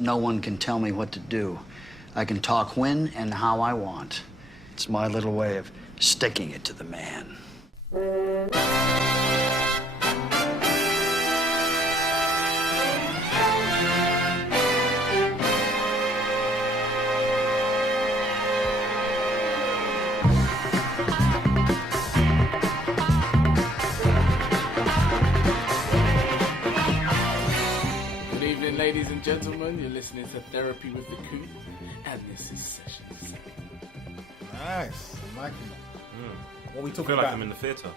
no one can tell me what to do. I can talk when and how I want. It's my little way of sticking it to the man. Ladies and gentlemen, you're listening to Therapy with the Coup, and this is Session 7. Nice, I'm liking that. What are we talking I feel like about? I'm in the theatre.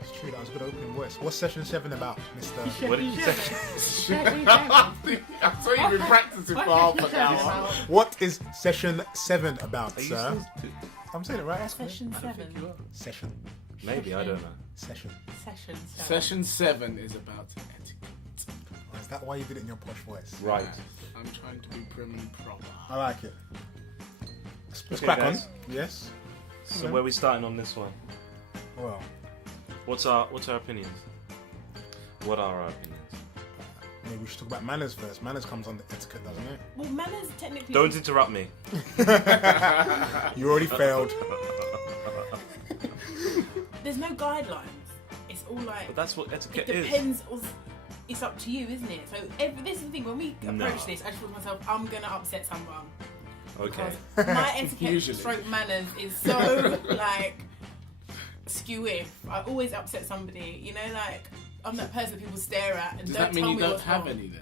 It's true, that was a good opening voice. What's Session 7 about, Mr. What did you say? I saw you've been practicing for half an hour. What is Session 7 about, Are you sir? still- I'm saying it right. Session 7. Session. Maybe, I don't know. Session. Session 7. Session 7 is about etiquette. Oh, is that why you did it in your posh voice? Right. I'm trying to be prim and proper. I like it. Let's Okay, crack on. guys. Yes. So where are we starting on this one? Well, What's our opinions? What are our opinions? maybe we should talk about manners first. Manners comes under etiquette, doesn't it? Well, manners technically. Don't interrupt me. You already failed. There's no guidelines. It's all like. But that's what it etiquette is. depends. It's up to you, isn't it? So this is the thing. When we approach this, I just thought to myself, I'm gonna upset someone. Okay. Because my etiquette Usually. stroke manners is so like skewy. I always upset somebody. You know, like I'm that person people stare at and Does don't that mean tell you me don't what's have wrong. any then?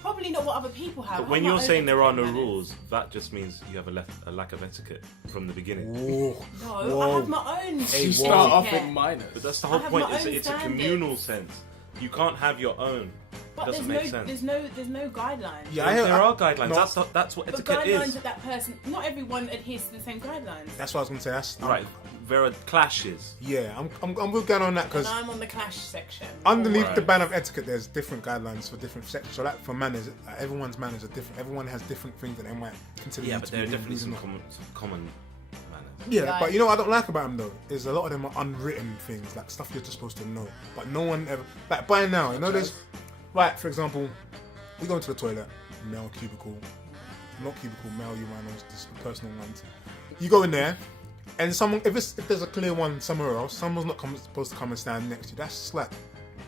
Probably not what other people have. But when I have you're my own saying there are no etiquette manners. rules, that just means you have a lack of etiquette from the beginning. Whoa. No, I have my own. Hey, You whoa. start off etiquette. in minors. But that's the I whole have point. my It's, own it's a standards. communal sense. You can't have your own. But Doesn't there's make no, sense. there's no guidelines. Yeah, There are guidelines. No. That's what But etiquette guidelines is. that that person, not everyone adheres to the same guidelines. That's what I was going to say. That's Right. There are clashes. Yeah, I'm going on that And because I'm on the clash section. underneath Right. the ban of etiquette, there's different guidelines for different sections. So, like for manners, everyone's manners are different. Everyone has different things that they might consider. Yeah, you but to there are be definitely rude some or not. common manners. Yeah, Like- but you know what I don't like about them though is a lot of them are unwritten things, like stuff you're just supposed to know, but no one ever. Like by now, you know, there's right. For example, we go into the toilet, male cubicle, not cubicle, male urinals, just the personal ones. You go in there, and someone if there's a clear one somewhere else, someone's not supposed to come and stand next to you. That's just like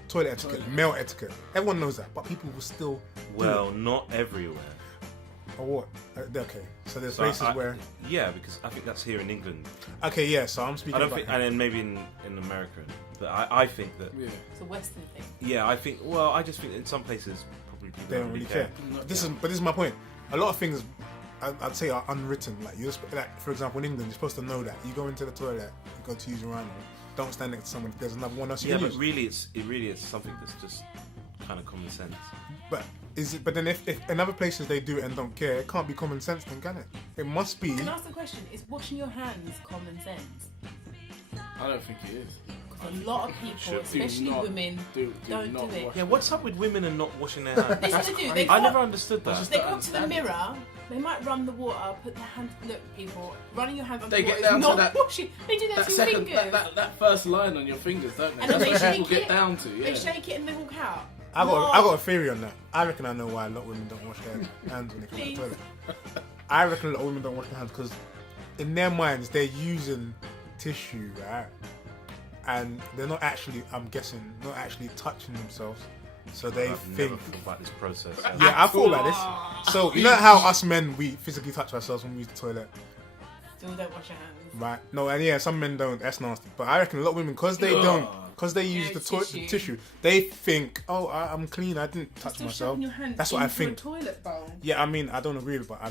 toilet etiquette, male etiquette. Everyone knows that, but people will still. do Well, it. not everywhere. Or what? Okay, so there's So places I- where. Yeah, because I think that's here in England. Okay, yeah. So I'm speaking I don't about. think, and then maybe in America. But I think that. Yeah. It's a Western thing. Yeah, I think. Well, I just think in some places probably people They don't really care. This is my point. A lot of things I'd say are unwritten. Like like for example, in England, you're supposed to know that you go into the toilet, you go to use your urinal, don't stand next to someone. If there's another one else you Yeah, can but use. really it's something that's just kind of common sense. But is it? But then if in other places they do it and don't care, it can't be common sense, then can it? It must be. Can I ask the question? Is washing your hands common sense? I don't think it is. Because a lot of people, should do especially not women, do don't not do it. wash Yeah, what's up with women and not washing their hands? This is what they do. They I go never up- understood that. They go up to the mirror. They might run the water, put their hands. Look, people, running your hands under They the get water down is to not that- washing. They do that, That to your second, fingers. that first line on your fingers, don't they? And then That's they what people shake get it. down to. Yeah. They shake it and they walk out. I got a theory on that. I reckon I know why a lot of women don't wash their hands when they come to the Please. toilet. I reckon a lot of women don't wash their hands because in their minds they're using tissue, right? And they're not actually, I'm guessing, not actually touching themselves. So they I've think. never thought about this process. Yeah, I thought about this. So you know how us men we physically touch ourselves when we use the toilet, Still don't wash your hands. right? No, and yeah, some men don't. That's nasty. But I reckon a lot of women, because they don't, because they use the tissue, they think, oh, I'm clean. I didn't touch Still myself. shoving your hands That's what I into a think. toilet bowl. Yeah, I mean, I don't agree with it, but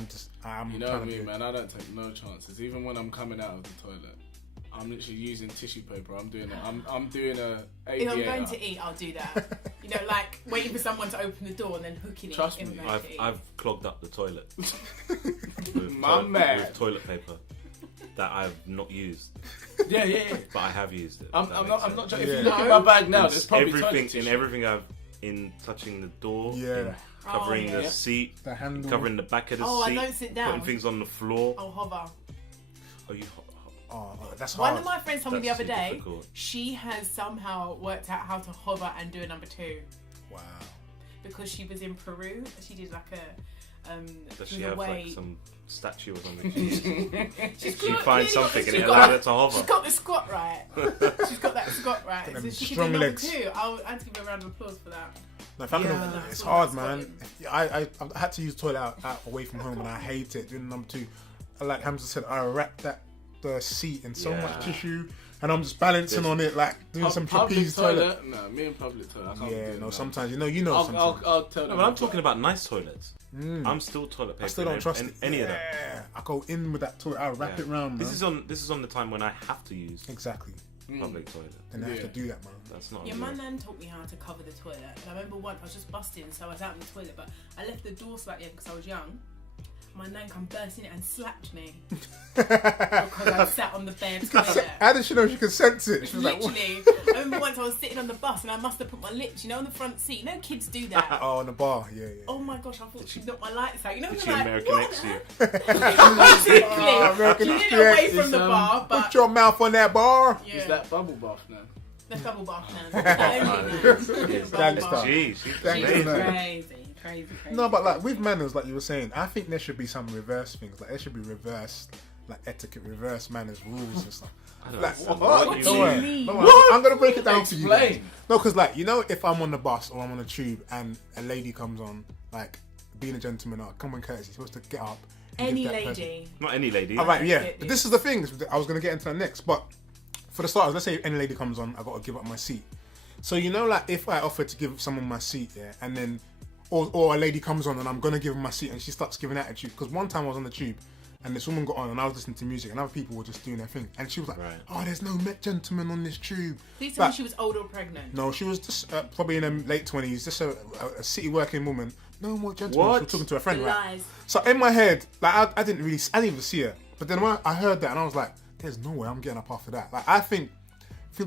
I'm You know trying what I to mean, do man? I don't take no chances. Even when I'm coming out of the toilet, I'm literally using tissue paper. I'm doing I'm doing a If I'm aviator. going to eat, I'll do that. You know, like waiting for someone to open the door and then hooking it. Trust in me, when I'm going to eat. I've clogged up the toilet with, My man. with toilet paper that I've not used, Yeah. but I have used it. I'm That makes not sense. joking. Yeah. If you look at my bag now, In there's probably toilet everything tissue. in everything I've in touching the door, Yeah. in covering Oh, the yeah. seat, The handle. covering the back of the Oh, I seat, don't sit down. putting things on the floor. I'll hover. Are you? Oh, that's One hard. of my friends told me the That's other day, difficult. she has somehow worked out how to hover and do a number 2 Wow. because she was in Peru. She did like Does through she the have way. like some statue or something? She's She finds something and she's it got- allowed her to hover. She's got the squat right. She's got that squat right. Got So them she strong can do number legs. 2. I'd give her a round of applause for that. Now, if I can, Yeah. it's That's hard, what man. I had to use the toilet out away from home, and I hate it. Doing number 2, like Hamza said, I wrapped the seat in so Yeah. much tissue, and I'm just balancing on it, like doing some Public trapeze toilet. No, me and public toilet. I can't Yeah, do no. it, Sometimes I'll sometimes. tell No, them. but I'm talking about nice toilets. I'm still toilet paper. I still don't trust it. any of that. Yeah, I go in with that toilet. I wrap it round. This man. is on the time when I have to use Exactly. public toilet. And I have to Yeah. do that, man. That's not. Yeah, real. my nan taught me how to cover the toilet. And I remember once I was just busting, so I was out in the toilet, but I left the door slightly open because I was young. My nan come bursting in and slapped me because I sat on the bare toilet. How did she know she could sense it? She was like, what? Literally, I remember once I was sitting on the bus and I must have put my lips, on the front seat. You know, kids do that. Oh, on the bar. Yeah, yeah. Oh my gosh, I thought she knocked my lights out. You know, Did when she you're like, American what X the you? heck? Basically, Oh, American she did it Express away from is, the bar, but Put your mouth on that bar. yeah, Is that bubble bath now? that's double bath now. Bubble Gangster. bath. Gee, she's Thanks She's for that. crazy. No, but like with manners, like you were saying, I think there should be some reverse things. Like there should be reverse, like etiquette, reverse manners, rules and stuff. I don't Like, understand what? what you Don't mean. worry. mean? Don't worry. I'm gonna break it down for you. Explain. No, because like if I'm on the bus or I'm on the tube and a lady comes on, like being a gentleman, or common courtesy, you're supposed to get up. And Any give that lady. Not any lady. All right, yeah. Get But this. this is the thing. I was gonna get into that next, but for the starters, let's say any lady comes on, I gotta give up my seat. So like if I offer to give someone my seat, yeah, and then or a lady comes on and I'm gonna give her my seat and she starts giving attitude. Because one time I was on the tube and this woman got on and I was listening to music and other people were just doing their thing and she was like, Right. "Oh, there's no gentleman on this tube." Please tell me Like, she was old or pregnant. no, she was just probably in her late 20s, just a city working woman. No more gentlemen. What? She was talking to a friend, right? Lies. So in my head, like I didn't even see her. But then when I heard that and I was like, "There's no way I'm getting up after that." Like I feel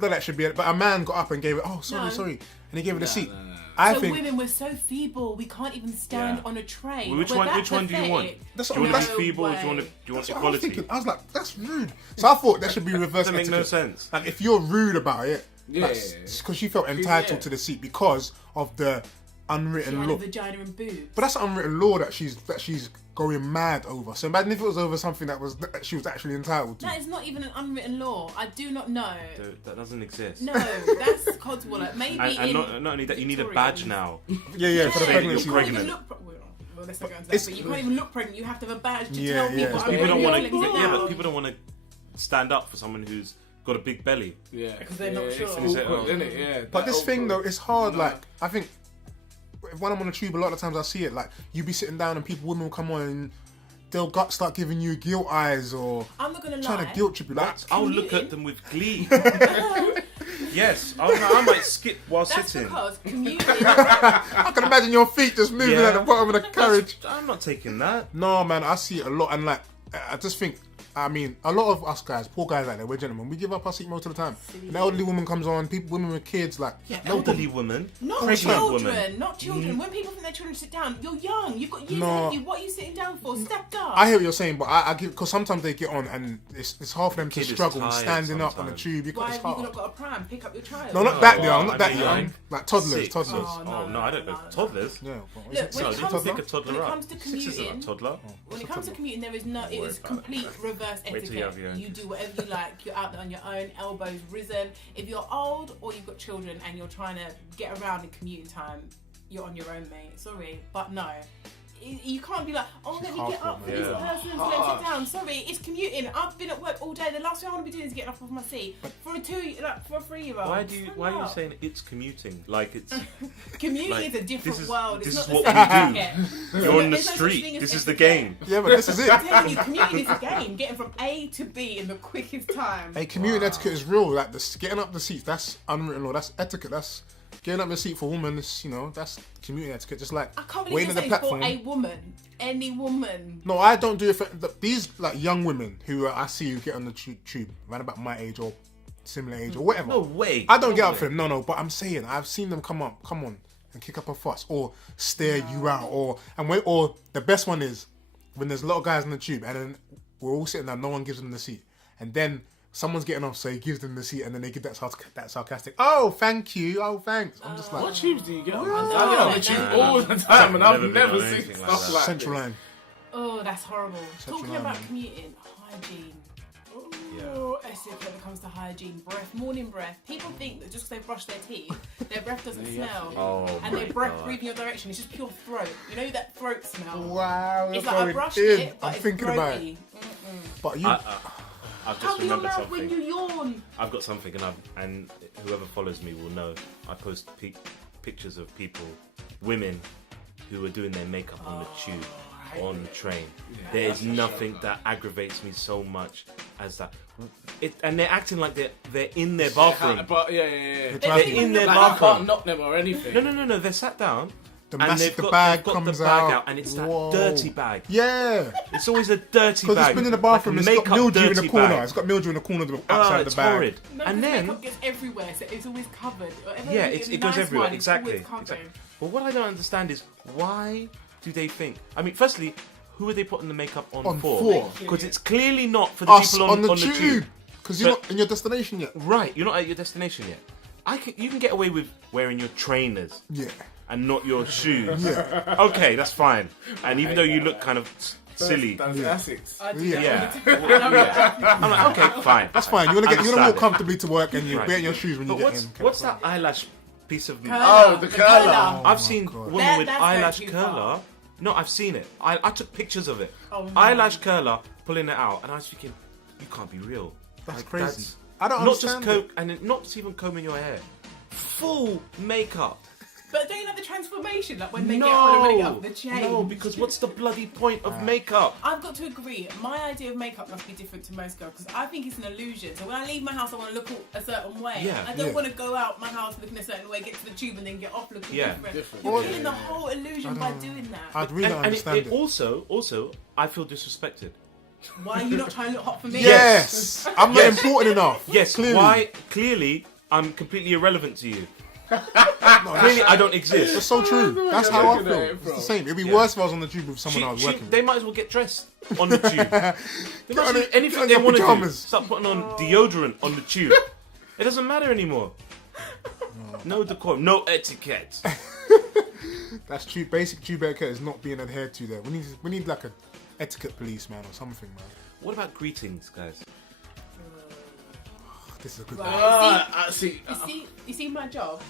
that should be it. But a man got up and gave it. "Oh, No. sorry," and he gave her the seat. no. I So think women, we're so feeble. We can't even stand Yeah. on a train. Which We're one? that Which one do you want? pathetic. That's Do you what want to I'm- be feeble? Or do you want way. you want that's what I was equality? thinking. I was like, "That's rude." So I thought there should be reverse Doesn't make no etiquette. sense. Like if you're rude about it, Yeah. because she felt entitled yeah. to the seat because of the She unwritten had a law. vagina and boobs. But that's an unwritten law that she's going mad over. So imagine if it was over something that she was actually entitled to. That is not even an unwritten law. I do not know. That doesn't exist. No, that's codswallop. Maybe And in not only that, you need a Victorian. badge now. Yeah, for the Say that pregnancy. you're You can't even pregnant. look well, let's not go into It's- that. But you can't even look pregnant. You have to have a badge to Yeah, tell yeah. people. But I'm People don't pregnant, want let to. me sit Yeah, down. but people don't want to stand up for someone who's got a big belly. Yeah. Because they're not sure. It's Say, awkward, oh. isn't it? Yeah. But this thing though, it's hard. No. Like I think when I'm on the tube, a lot of times I see it. Like you be sitting down and women will come on and they'll start giving you guilt eyes or I'm not gonna trying lie. to guilt trip you. Like I'll look at them with glee. Yes, I might skip while That's sitting. because commuting. I can imagine your feet just moving Yeah. at the bottom of the carriage. I'm not taking that. No, man, I see it a lot, and like I just think. I mean, a lot of us guys, poor guys like that, we're gentlemen. We give up our seat most of the time. An elderly woman comes on, women with kids, like Elderly woman, Not pregnant children, woman. not children. When people think their children sit down, you're young. You've got years No. ahead of you. What are you sitting down for? Step up. I hear what you're saying, but I give because sometimes they get on and it's hard for them to Kid is struggle tired standing up on the sometimes. tube. Why It's have you hard. not got a pram? Pick up your child. No, not that Oh, young, not I that mean, young. like Like toddlers, six. toddlers. Oh, Oh no, I don't know. Toddlers. Yeah, Look, but when No, it you comes can't to, pick a toddler when it up. comes to 6 isn't a commuting, toddler. when it comes to commuting, there is no. It worry is about it. complete reverse Wait till you have etiquette. your own You do whatever you like. You're out there on your own, elbows risen. If you're old or you've got children and you're trying to get around in commuting time, you're on your own, mate. Sorry, but no. You can't be like, oh, let me get up for hardcore, this man. person to let sit down. Sorry, it's commuting. I've been at work all day. The last thing I want to be doing is getting up off my seat for a 3-year-old. Why are you saying it's commuting? Like it's Commuting like, is a different this is- world. this It's is not what the same we do. etiquette. you're on the There's no such thing street. as This is the etiquette. game. yeah, but this is it. I'm telling you, commuting is a game. Getting from A to B in the quickest time. Hey, commuting etiquette is real. Like getting up the seats, that's unwritten law. That's etiquette. That's getting up the seat for women. Is that's commuting etiquette. Just like I can't believe waiting this at the is for platform. a woman. Any woman. No, I don't do it for these like young women who I see who get on the tube around about my age or similar age or whatever. No way. I don't No get up way. for them. No, but I'm saying I've seen them come on and kick up a fuss or stare you out or the best one is when there's a lot of guys on the tube and then we're all sitting there, no one gives them the seat, and then someone's getting off, so he gives them the seat, and then they give that sarcastic, "Oh, thank you, oh, thanks." I'm just like, What tubes do you get on? Oh, I get on the tube no. all the time, and I've Never been never on seen anything like stuff that. like Central this. Line. Oh, that's horrible. Central Talking Line, about man. commuting, hygiene. Oh, etiquette when it comes to hygiene, breath, morning breath. People think that just because they brush their teeth, their breath doesn't smell, Oh and my their breath God. breathe in your direction. It's just pure throat. You know that throat smell. Wow, It's that's like I going brushed in. it, but I'm it's thinking about it. throaty. But you, I've How just can you remembered laugh when something. you yawn? I've got something, and whoever follows me will know. I post pictures of people, women, who are doing their makeup on the tube, on the train. There is nothing that aggravates me so much as that. And they're acting like they're in their bathroom. But yeah. They're in their Like, I bathroom. can't knock them or anything. No. They're sat down. the And they've got bag the comes bag out. and it's that Whoa. dirty bag. Yeah, It's always a dirty because bag. it's been in the bathroom. like It's got makeup mildew in the dirty corner. bag. It's got mildew in the corner outside Oh, the it's bag. horrid. No, And because then, makeup gets everywhere, so it's always covered. Whatever yeah, you get it a goes nice everywhere. one, it's Exactly. always covered. Exactly. But what I don't understand is why do they think? I mean, firstly, who are they putting the makeup on for? for. Because it's clearly not for the Us people on the tube. tube, because you're But- not in your destination yet. Right, you're not at your destination yet. You can get away with wearing your trainers Yeah, and not your shoes. yeah. Okay, that's fine. And even though you look kind of silly, That's Essex. I do Yeah. that yeah, all the time. yeah. I'm like, okay, fine. That's fine. You want to walk Understand it. comfortably to work, and you Right. wear your shoes when you But get in. what's that eyelash piece of? Curler. Oh, the curler. Oh I've my seen God. women That- with that's going eyelash too curler. far. No, I've seen it. I took pictures of it. Oh, no. Eyelash curler, pulling it out, and I was thinking, you can't be real. That's Like, crazy. I don't not just understand it. and not just even combing your hair. Full makeup. But don't you like the transformation? Like when they get on and when they get off the chain? No, because what's the bloody point of makeup? I've got to agree, my idea of makeup must be different to most girls because I think it's an illusion. So when I leave my house, I want to look a certain way. Yeah. I don't Yeah. want to go out my house looking a certain way, get to the tube and then get off looking Yeah. different. Well, You're killing the whole illusion by doing that. I'd really And understand it. also, I feel disrespected. Why are you not trying to look hot for me? Yes, I'm not Yes. important enough. Yes, Clearly. why? Clearly, I'm completely irrelevant to you. No, Clearly, I don't That's exist. so true. That's how I looking feel. at it It's the from. same. It'd be Yeah. worse if I was on the tube with someone I was working They with. might as well get dressed on the tube. They might as on well it- anything get on they your want to do. pyjamas. Start putting on deodorant on the tube. It doesn't matter anymore. No decorum, no etiquette. That's true. Basic tube etiquette is not being adhered to there. We need like a etiquette policeman or something, man. What about greetings, guys? This is a good Right. one. See, You see my job?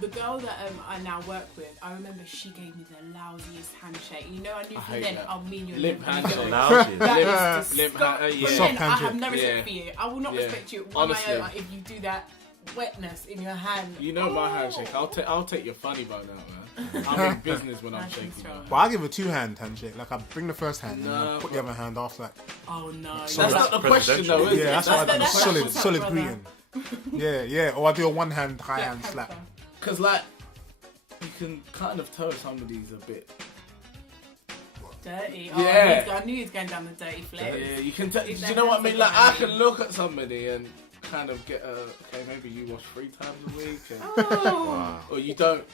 The girl that I now work with, I remember she gave me the lousiest handshake. You know, I knew from hate then that. I'll mean you. Limp handshake. Lousy. That is Limp disgusting. yeah. For Soft men, I have handshake. no respect Yeah. for you. I will not Yeah. respect you one Honestly. iota if you do that wetness in your hand. You know my Oh. handshake. I'll take your funny bone out, man. I'm in business when I'm Nice and shaking. strong. man. But I give a two-hand handshake. Like I bring the first hand and then No, I put the other hand after that. Oh no. That's Solid. not the question, though, is Yeah, it? that's what I do. that's Solid, what's up, solid brother. greeting. Yeah. Or I do a one-hand high hand Black slap. pepper. Because, like, you can kind of tell somebody's a bit. Dirty. Yeah. I knew he was going down the dirty flick. Yeah, you can tell. Do If you their know what I hands mean? are Like, I dirty. can look at somebody and kind of get a. Okay, maybe you wash 3 times a week, and, Oh. or you don't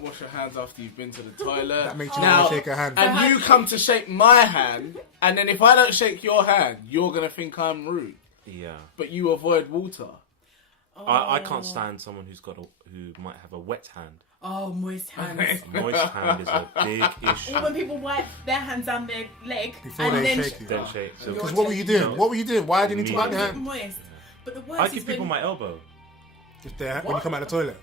wash your hands after you've been to the toilet. That makes you Now- want to shake a hand. And you come to shake my hand, and then if I don't shake your hand, you're gonna think I'm rude. Yeah. But you avoid water. I can't stand someone who might have a wet hand. Oh, moist hands. A moist hand is a big issue. Or when people wipe their hands down their leg Before and they then shake you. Don't shake. So Because what were you doing? What were you doing? Why did you need to wipe your Wipe it hand? moist. But the worst I is give when people my elbow. If they're, when you come out of the toilet,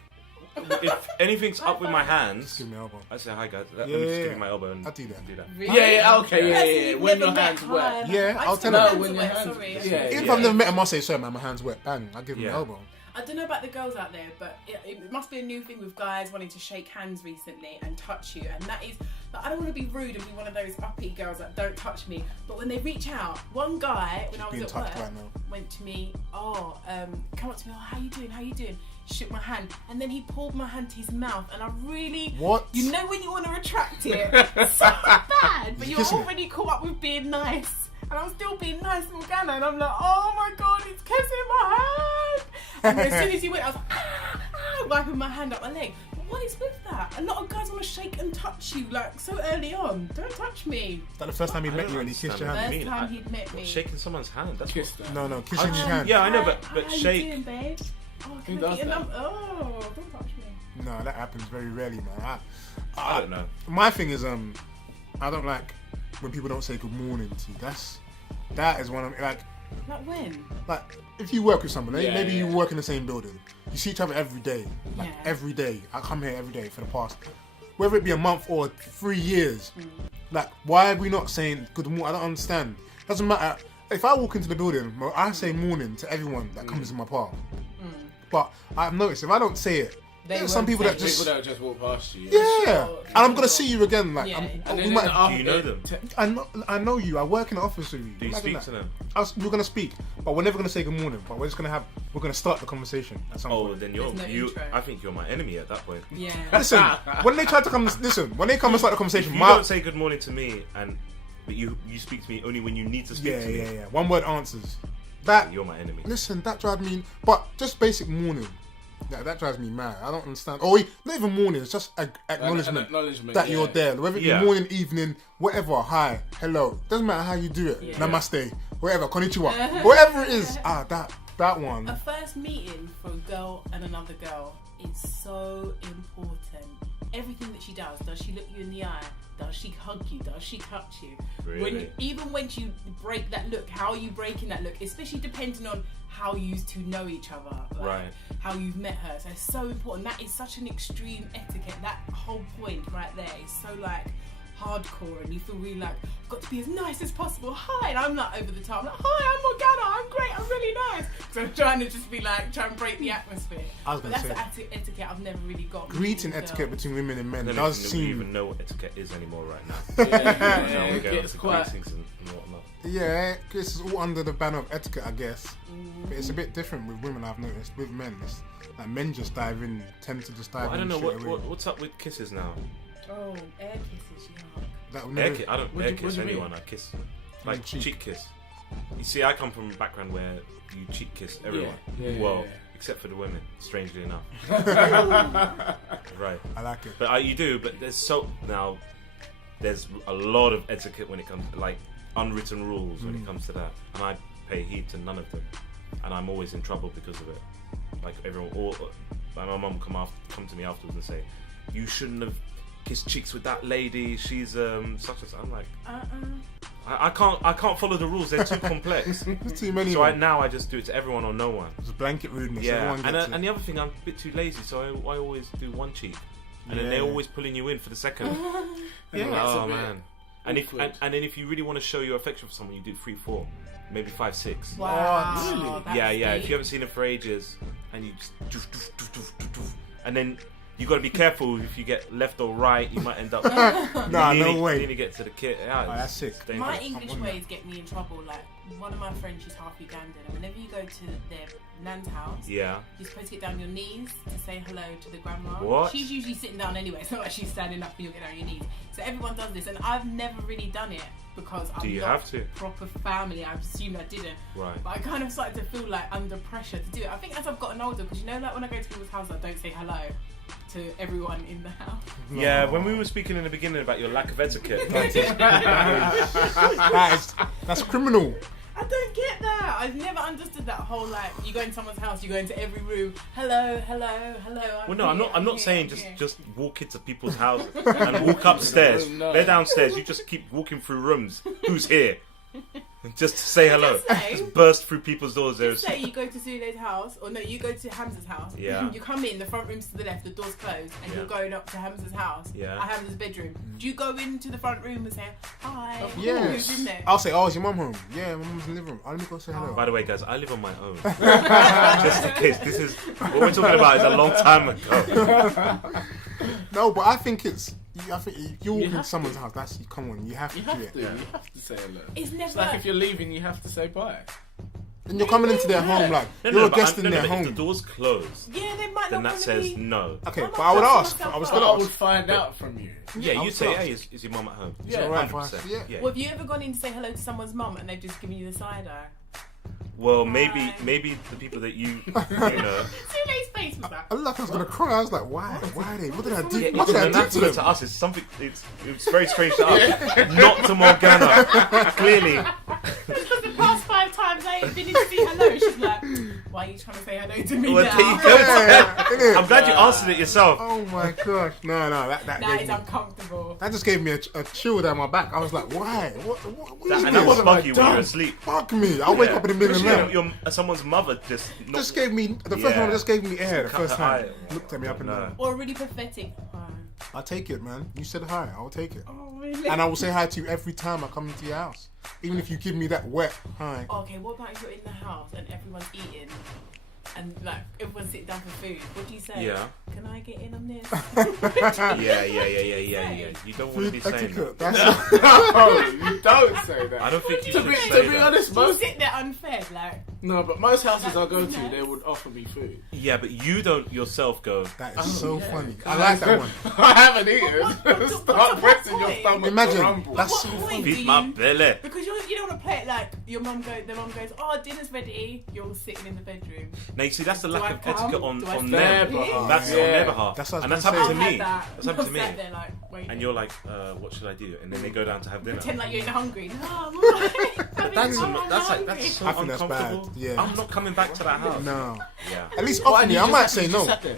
If anything's up with my hands, give me an elbow. I say hi guys. Let Yeah, me just yeah, give you my elbow and I'll do that. Do that. Really? Yeah, okay, That's yeah. you've When never your met hands wet. hard. Yeah, I I'll just tell know her. hands when are your wet, hands- sorry. yeah. If Yeah. I've never met him, I'll say, sorry man, my hand's wet. Bang, I'll give him an Yeah. elbow. I don't know about the girls out there, but it must be a new thing with guys wanting to shake hands recently and touch you. And that is, like, I don't want to be rude and be one of those uppity girls that don't touch me. But when they reach out, one guy, when I was Being at touched work, right now. went to me, come up to me, how you doing? Shook my hand. And then he pulled my hand to his mouth. And I really... What? You know when you want to retract it? So bad. But you're kissing it? already caught up with being nice. And I'm still being nice and Ghana, and I'm like, oh my god, it's kissing my hand. And as soon as he went, I was like, wiping my hand up my leg. But What is with that? A lot of guys want to shake and touch you like so early on. Don't touch me. That the first time he met you and he kissed your hand. First time he'd met me. Shaking someone's hand. That's Kiss what. them. No, kissing his hand. Yeah, I know, but How shake. you doing, babe? Oh, Who can I does get your that? number? Oh, don't touch me. No, that happens very rarely, man. I don't know. My thing is, I don't like when people don't say good morning to you. That is one of like When? if you work with somebody, Yeah, maybe you yeah. work in the same building, you see each other every day, Yeah. every day. I come here every day for the past, whether it be a month or 3 years. Like, why are we not saying good morning? I don't understand. Doesn't matter. If I walk into the building, well, I say morning to everyone that comes in my path. But I've noticed if I don't say it, there's some won't people say that it. just People that just walk past you. yeah, Sure. and I'm gonna see you again. Like, Yeah. And we then might. after- Do you know them? I know you. I work in the office with you. Do you Imagine speak that. to them? We're gonna speak, but we're never gonna say good morning. But we're gonna start the conversation at some Oh, point. then There's no intro. I think you're my enemy at that point. Yeah. Listen, when they come and start the conversation, You my don't say good morning to me, but you speak to me only when you need to speak to me. yeah. One word answers. That You're my enemy. listen, that drives me. But just basic morning. Yeah, that drives me mad. I don't understand. Or not even morning. It's just acknowledgement, acknowledgement, that yeah. you're there. Whether it be Yeah. morning, evening, whatever. Hi, hello. Doesn't matter how you do it. Yeah. Namaste, whatever. Konnichiwa, whatever it is. That one. A first meeting for a girl and another girl is so important. Everything that she does she look you in the eye? Does she hug you? Does she touch you? Really? Even when you break that look, how are you breaking that look? Especially depending on how you two know each other, like Right. how you've met her. So it's so important. That is such an extreme etiquette. That whole point right there is so like hardcore, and you feel really like I've got to be as nice as possible. Hi, and I'm like over the top. I'm like, hi, I'm Morgana. I'm great. I'm really nice. So I'm trying to just be like try and break the atmosphere. I was But gonna that's say the etiquette I've never really got. greeting with etiquette girls. between women and men I don't does even, seem. even know what etiquette is anymore right now. Now we get It's into quite. greetings and whatnot. Yeah, this is all under the banner of etiquette, I guess. But it's a bit different with women. I've noticed with men, it's like men just tend to just dive Well, I in. don't know straight away. what's up with kisses now. Oh, air kisses, yeah. That will Air never- kiss. I don't What air do you- kiss what do you mean? anyone. I kiss like cheek. cheek kiss. You see, I come from a background where you cheek kiss everyone. Yeah, well, yeah. except for the women. Strangely enough. Right. I like it. But you do. But there's a lot of etiquette when it comes like unwritten rules when it comes to that, and I pay heed to none of them, and I'm always in trouble because of it. Like everyone, like my mum come to me afterwards and say, "You shouldn't have kissed cheeks with that lady. She's such as." I'm like, I can't follow the rules. They're too complex. There's too many. So of them. now I just do it to everyone or no one. It's blanket rudeness. Yeah, Everyone gets it. and the other thing, I'm a bit too lazy, so I always do one cheek, and then they're Yeah. always pulling you in for the second. Yeah, Like, it's a oh bit man. And awkward. then if you really want to show your affection for someone, you do 3, 4, maybe 5, 6. Wow. really? That's Yeah. If deep. you haven't seen it for ages, and you just and then you got to be careful if you get left or right, you might end up. Nah, nearly, no way. Nearly get to the kit. Yeah, Oh, it's that's sick. dangerous. My I'm English on ways get me in trouble. Like one of my friends, she's half Ugandan, and whenever you go to their nan's house, Yeah. you're supposed to get down on your knees to say hello to the grandma. What? She's usually sitting down anyway. It's not like she's standing up and you'll get down on your knees. So everyone does this, and I've never really done it because I'm Do you not have to? proper family. I assumed I didn't. Right. But I kind of started to feel like under pressure to do it. I think as I've gotten older, because you know, like when I go to people's houses, I don't say hello to everyone in the house. Yeah, when we were speaking in the beginning about your lack of etiquette, That's criminal. I don't get that. I've never understood that whole like you go in someone's house, you go into every room. Hello. well, no, I'm not here, saying here. just walk into people's houses and walk upstairs. No. They're downstairs. You just keep walking through rooms. Who's here? Just to say hello. Just say- Just burst through people's doors. Just say you go to Sule's house, or no, you go to Hamza's house. Yeah. You come in, the front room's to the left, the door's closed, and Yeah. you're going up to Hamza's house. Yeah. Hamza's bedroom. Do you go into the front room and say hi? Yes. Who's in there? I'll say, oh, is your mum home? Yeah, my mum's in the living room. Let me go say hello. By the way, guys, I live on my own. Just in case. This is what we're talking about. Is a long time ago. No, but I think it's. I think if you walk into have someone's house, that's come on. You have to You do have it. to. You have to say hello. It's never. It's like if you're leaving, you have to say bye. And you're coming into their home like you're a but guest in no, their but home. If the door's closed, yeah, they might then not that wanna says be... no. Okay, I'm but not I would touching ask. myself I was up. gonna I would ask. find out from you. Yeah, I you would say, ask. hey, is your mum at home? Is it alright if I- 100%. yeah. Yeah. Well, have you ever gone in to say hello to someone's mum and they've just given you the side eye? Well, maybe the people that you know. Sule's face was that. I looked like I was gonna cry. I was like, why? Why they? What did I do? Yeah, What did I do to them? to us, it's something. It's very strange to us, not to Morgana. Clearly, Because the past 5 times I ain't been in to see hello, she's like, why are you trying to say hello to me well, now? there you go. Yeah, innit? I'm glad you answered it yourself. Oh my gosh! No, that That gave is me, uncomfortable. that just gave me a chill down my back. I was like, why? What is And that this? would bug you when you were asleep. Fuck me! I'll wake up in the middle of the night. Someone's mother just. Just gave me the first Yeah. one. Just gave me air the Cut first her time. eye. Looked at me up and No. down. Or really pathetic. Oh, I'll take it, man. You said hi. I'll take it. really? And I will say hi to you every time I come into your house. Even if you give me that wet hi. Okay, what about if you're in the house and everyone's eating? And like everyone's sitting down for food. What do you say? Yeah. Can I get in on this? Yeah. You don't want to be Food saying etiquette. that. That's No, you don't say that. I don't think you To should be, say to be that. honest, You most sit there unfed, like. no, but most houses I go to, Nice. they would offer me food. Yeah, but you don't yourself go. that is so yeah. funny. I like that one. I haven't eaten. what's Start the pressing your point? stomach Imagine, to rumble. that's What so point funny. do Feed my you- belly. Because you don't want to play it like the mum goes, oh, dinner's ready. You're all sitting in the bedroom. Now you see, that's the Do lack I of come? etiquette on Do I them. stay Their here? behalf. That's Yeah. on their behalf. That's what I And was that's gonna happened to say. me. That's happened to me. Sat there like, waiting. And you're like, what should I do? And then they go down to have dinner. Pretend like you're hungry. No, I'm alright. That's so hungry. so I think that's uncomfortable. bad, yeah. I'm not coming back to that house. No. Yeah. At least Why, offer and me. you I just might sat- say you no. just sat there?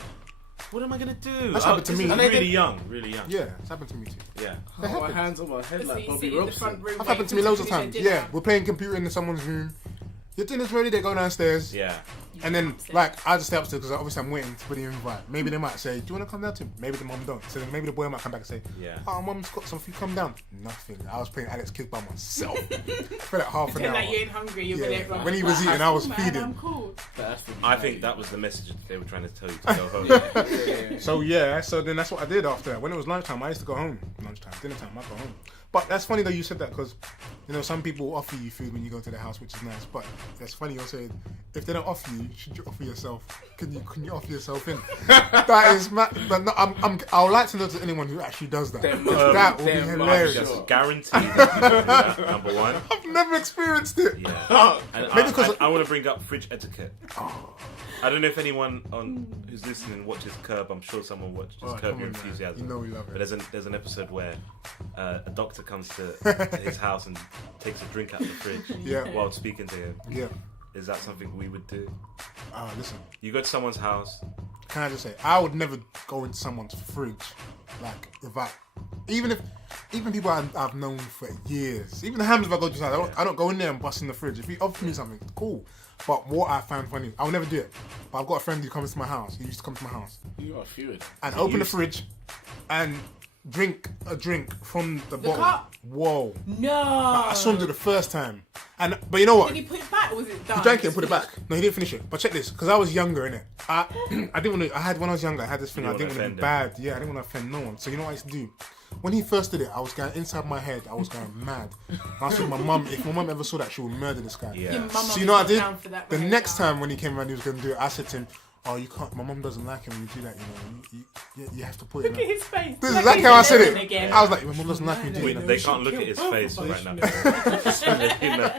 What am I gonna do? That's happened to me. I'm And they really did- young, really young. Yeah, it's happened to me too. Yeah. Oh, my hands on my head So like you Bobby sit in the Robson. front room. That's waiting happened to me for loads of them to times. finish their Yeah, dinner. we're playing computer in someone's room. Your dinner's ready. They go downstairs. Yeah. And then, Upstairs. like, I just stay upstairs because obviously I'm waiting for the invite. Maybe they might say, "Do you want to come down to?" Maybe the mum don't. So then maybe the boy might come back and say, Yeah. "Oh, mum's got something. Come down." Nothing. I was playing Alex Kidd by myself for like half an Pretend hour. like you ain't hungry. You're Yeah. gonna everyone. When he was eating, I was Man, feeding. I'm cool. That's the I think that was the message that they were trying to tell you to go home. Yeah. So yeah, so then that's what I did after that. When it was lunchtime, I used to go home. Lunchtime, dinner time, I go home. But that's funny that you said that because, you know, some people offer you food when you go to their house, which is nice. But that's funny you're saying if they don't offer you, should you offer yourself? Can you offer yourself in? That is mad. But no, I would like to know to anyone who actually does that. Them- 'Cause that would be them- hilarious. sure. Just guaranteed. that, number one. I've never experienced it. Yeah. And Maybe because- I want to bring up fridge etiquette. I don't know if anyone who's listening watches Curb. I'm sure someone watches Alright, Curb come Your on, man. Enthusiasm. You know we love it. But there's an episode where a doctor comes to his house and takes a drink out of the fridge Yeah. while speaking to him. Yeah. Is that something we would do? Listen. You go to someone's house. Can I just say, I would never go into someone's fridge, like even people I've known for years, even the Hams if I go to his house, I don't go in there and bust in the fridge. If he offers me something, cool. But what I found funny, I'll never do it. But I've got a friend who comes to my house. He used to come to my house You got a few of them. and open the fridge and drink a drink from the bottle. cup? Whoa! No. I saw him do it the first time, but you know what? Did he put it back or was it done? He drank it and put it back. No, he didn't finish it. But check this, because I was younger, innit? I didn't want to. When I was younger, I had this thing. You I didn't didn't want to be wanna bad. Yeah, I didn't want to offend no one. So you know what I used to do? When he first did it, I was going inside my head. I was going mad. I said, my mum. If my mum ever saw that, she would murder this guy. Yeah. Your mum So you know what I was did? down for that The right next now. time when he came around, he was going to do it. I said to him, "Oh, you can't. My mum doesn't like it when you do that. You have to put it." Look at his face. This is Like exactly he's how I said 11 it. again. I was like, "My mum doesn't like when you do it." They can't look at his face right now. You know.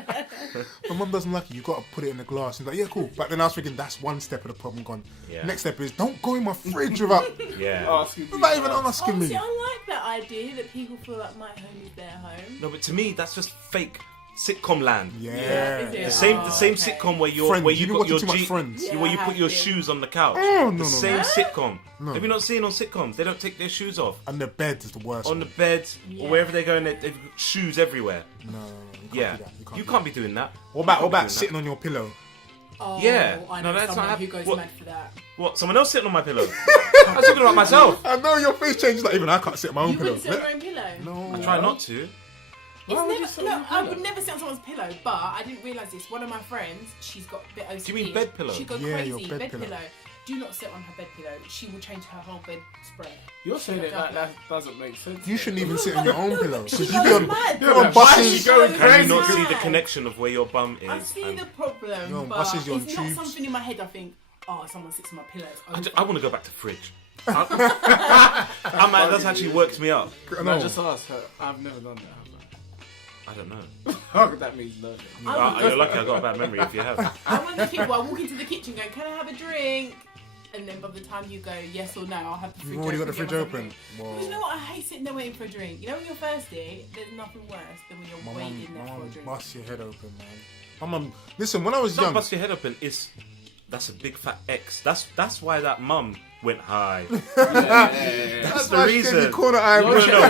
My mum doesn't like it. You got to put it in the glass. He's like, "Yeah, cool." But then I was thinking, that's one step of the problem gone. Yeah. Next step is don't go in my fridge without. Yeah. Asking Without even people. asking me. See, I like that idea that people feel like my home is their home. No, but to me, that's just fake sitcom land. Is Yeah. it? The same Okay. sitcom where you're Friends. where You've you been got your watching too much Friends. Yeah, where you I put your have been. shoes on the couch. Oh, the no. same sitcom. No. Have you not seen on sitcoms? They don't take their shoes off And the bed is the worst. on the bed Yeah. or wherever they go, and they've got shoes everywhere. No, you can't Yeah, do that. you do can't that. be doing that. What about You can't be doing sitting on your pillow? Oh, Yeah. I No, know that's not someone hap- who goes what- mad for that. What? Someone else sitting on my pillow? I'm talking about myself. I know your face changes. Like even I can't sit on my own You pillow. wouldn't sit on your own pillow? No. I try not to. It's would you never, sit no, on your I pillow? would never sit on someone's pillow, but I didn't realise this. One of my friends, she's got a bit OCD. Do you mean bed pillow? She goes Yeah, crazy. your bed pillow. Do not sit on her bed pillow. She will change her whole bed spread. You're saying it like that doesn't make sense. You shouldn't even sit on your own pillow She because goes you be on. mad. You're on Why is buses. she going She Can you crazy? not see the mad. connection of where your bum is? I see and- the problem, You're on but buses, you're on it's not tubes. something in my head I think, oh, someone sits on my pillow. It's I want to go back to fridge. That's actually worked me up. I No. just asked her. I've never done that. Have I? I don't know. That means no. You're lucky I got a bad memory if you have. I walk into the kitchen going, can I have a drink? And then by the time you go yes or no, I'll have the fridge. You've already got the open, fridge get open. myself a drink. You know what? I hate sitting there waiting for a drink. You know when you're thirsty, there's nothing worse than when you're waiting there for a drink. Bust your head open, man. My mum, listen, when I was Not young, bust your head open. That's a big fat X. That's why that mum went high. That's the why she gave reason. you corner eye. No, bro.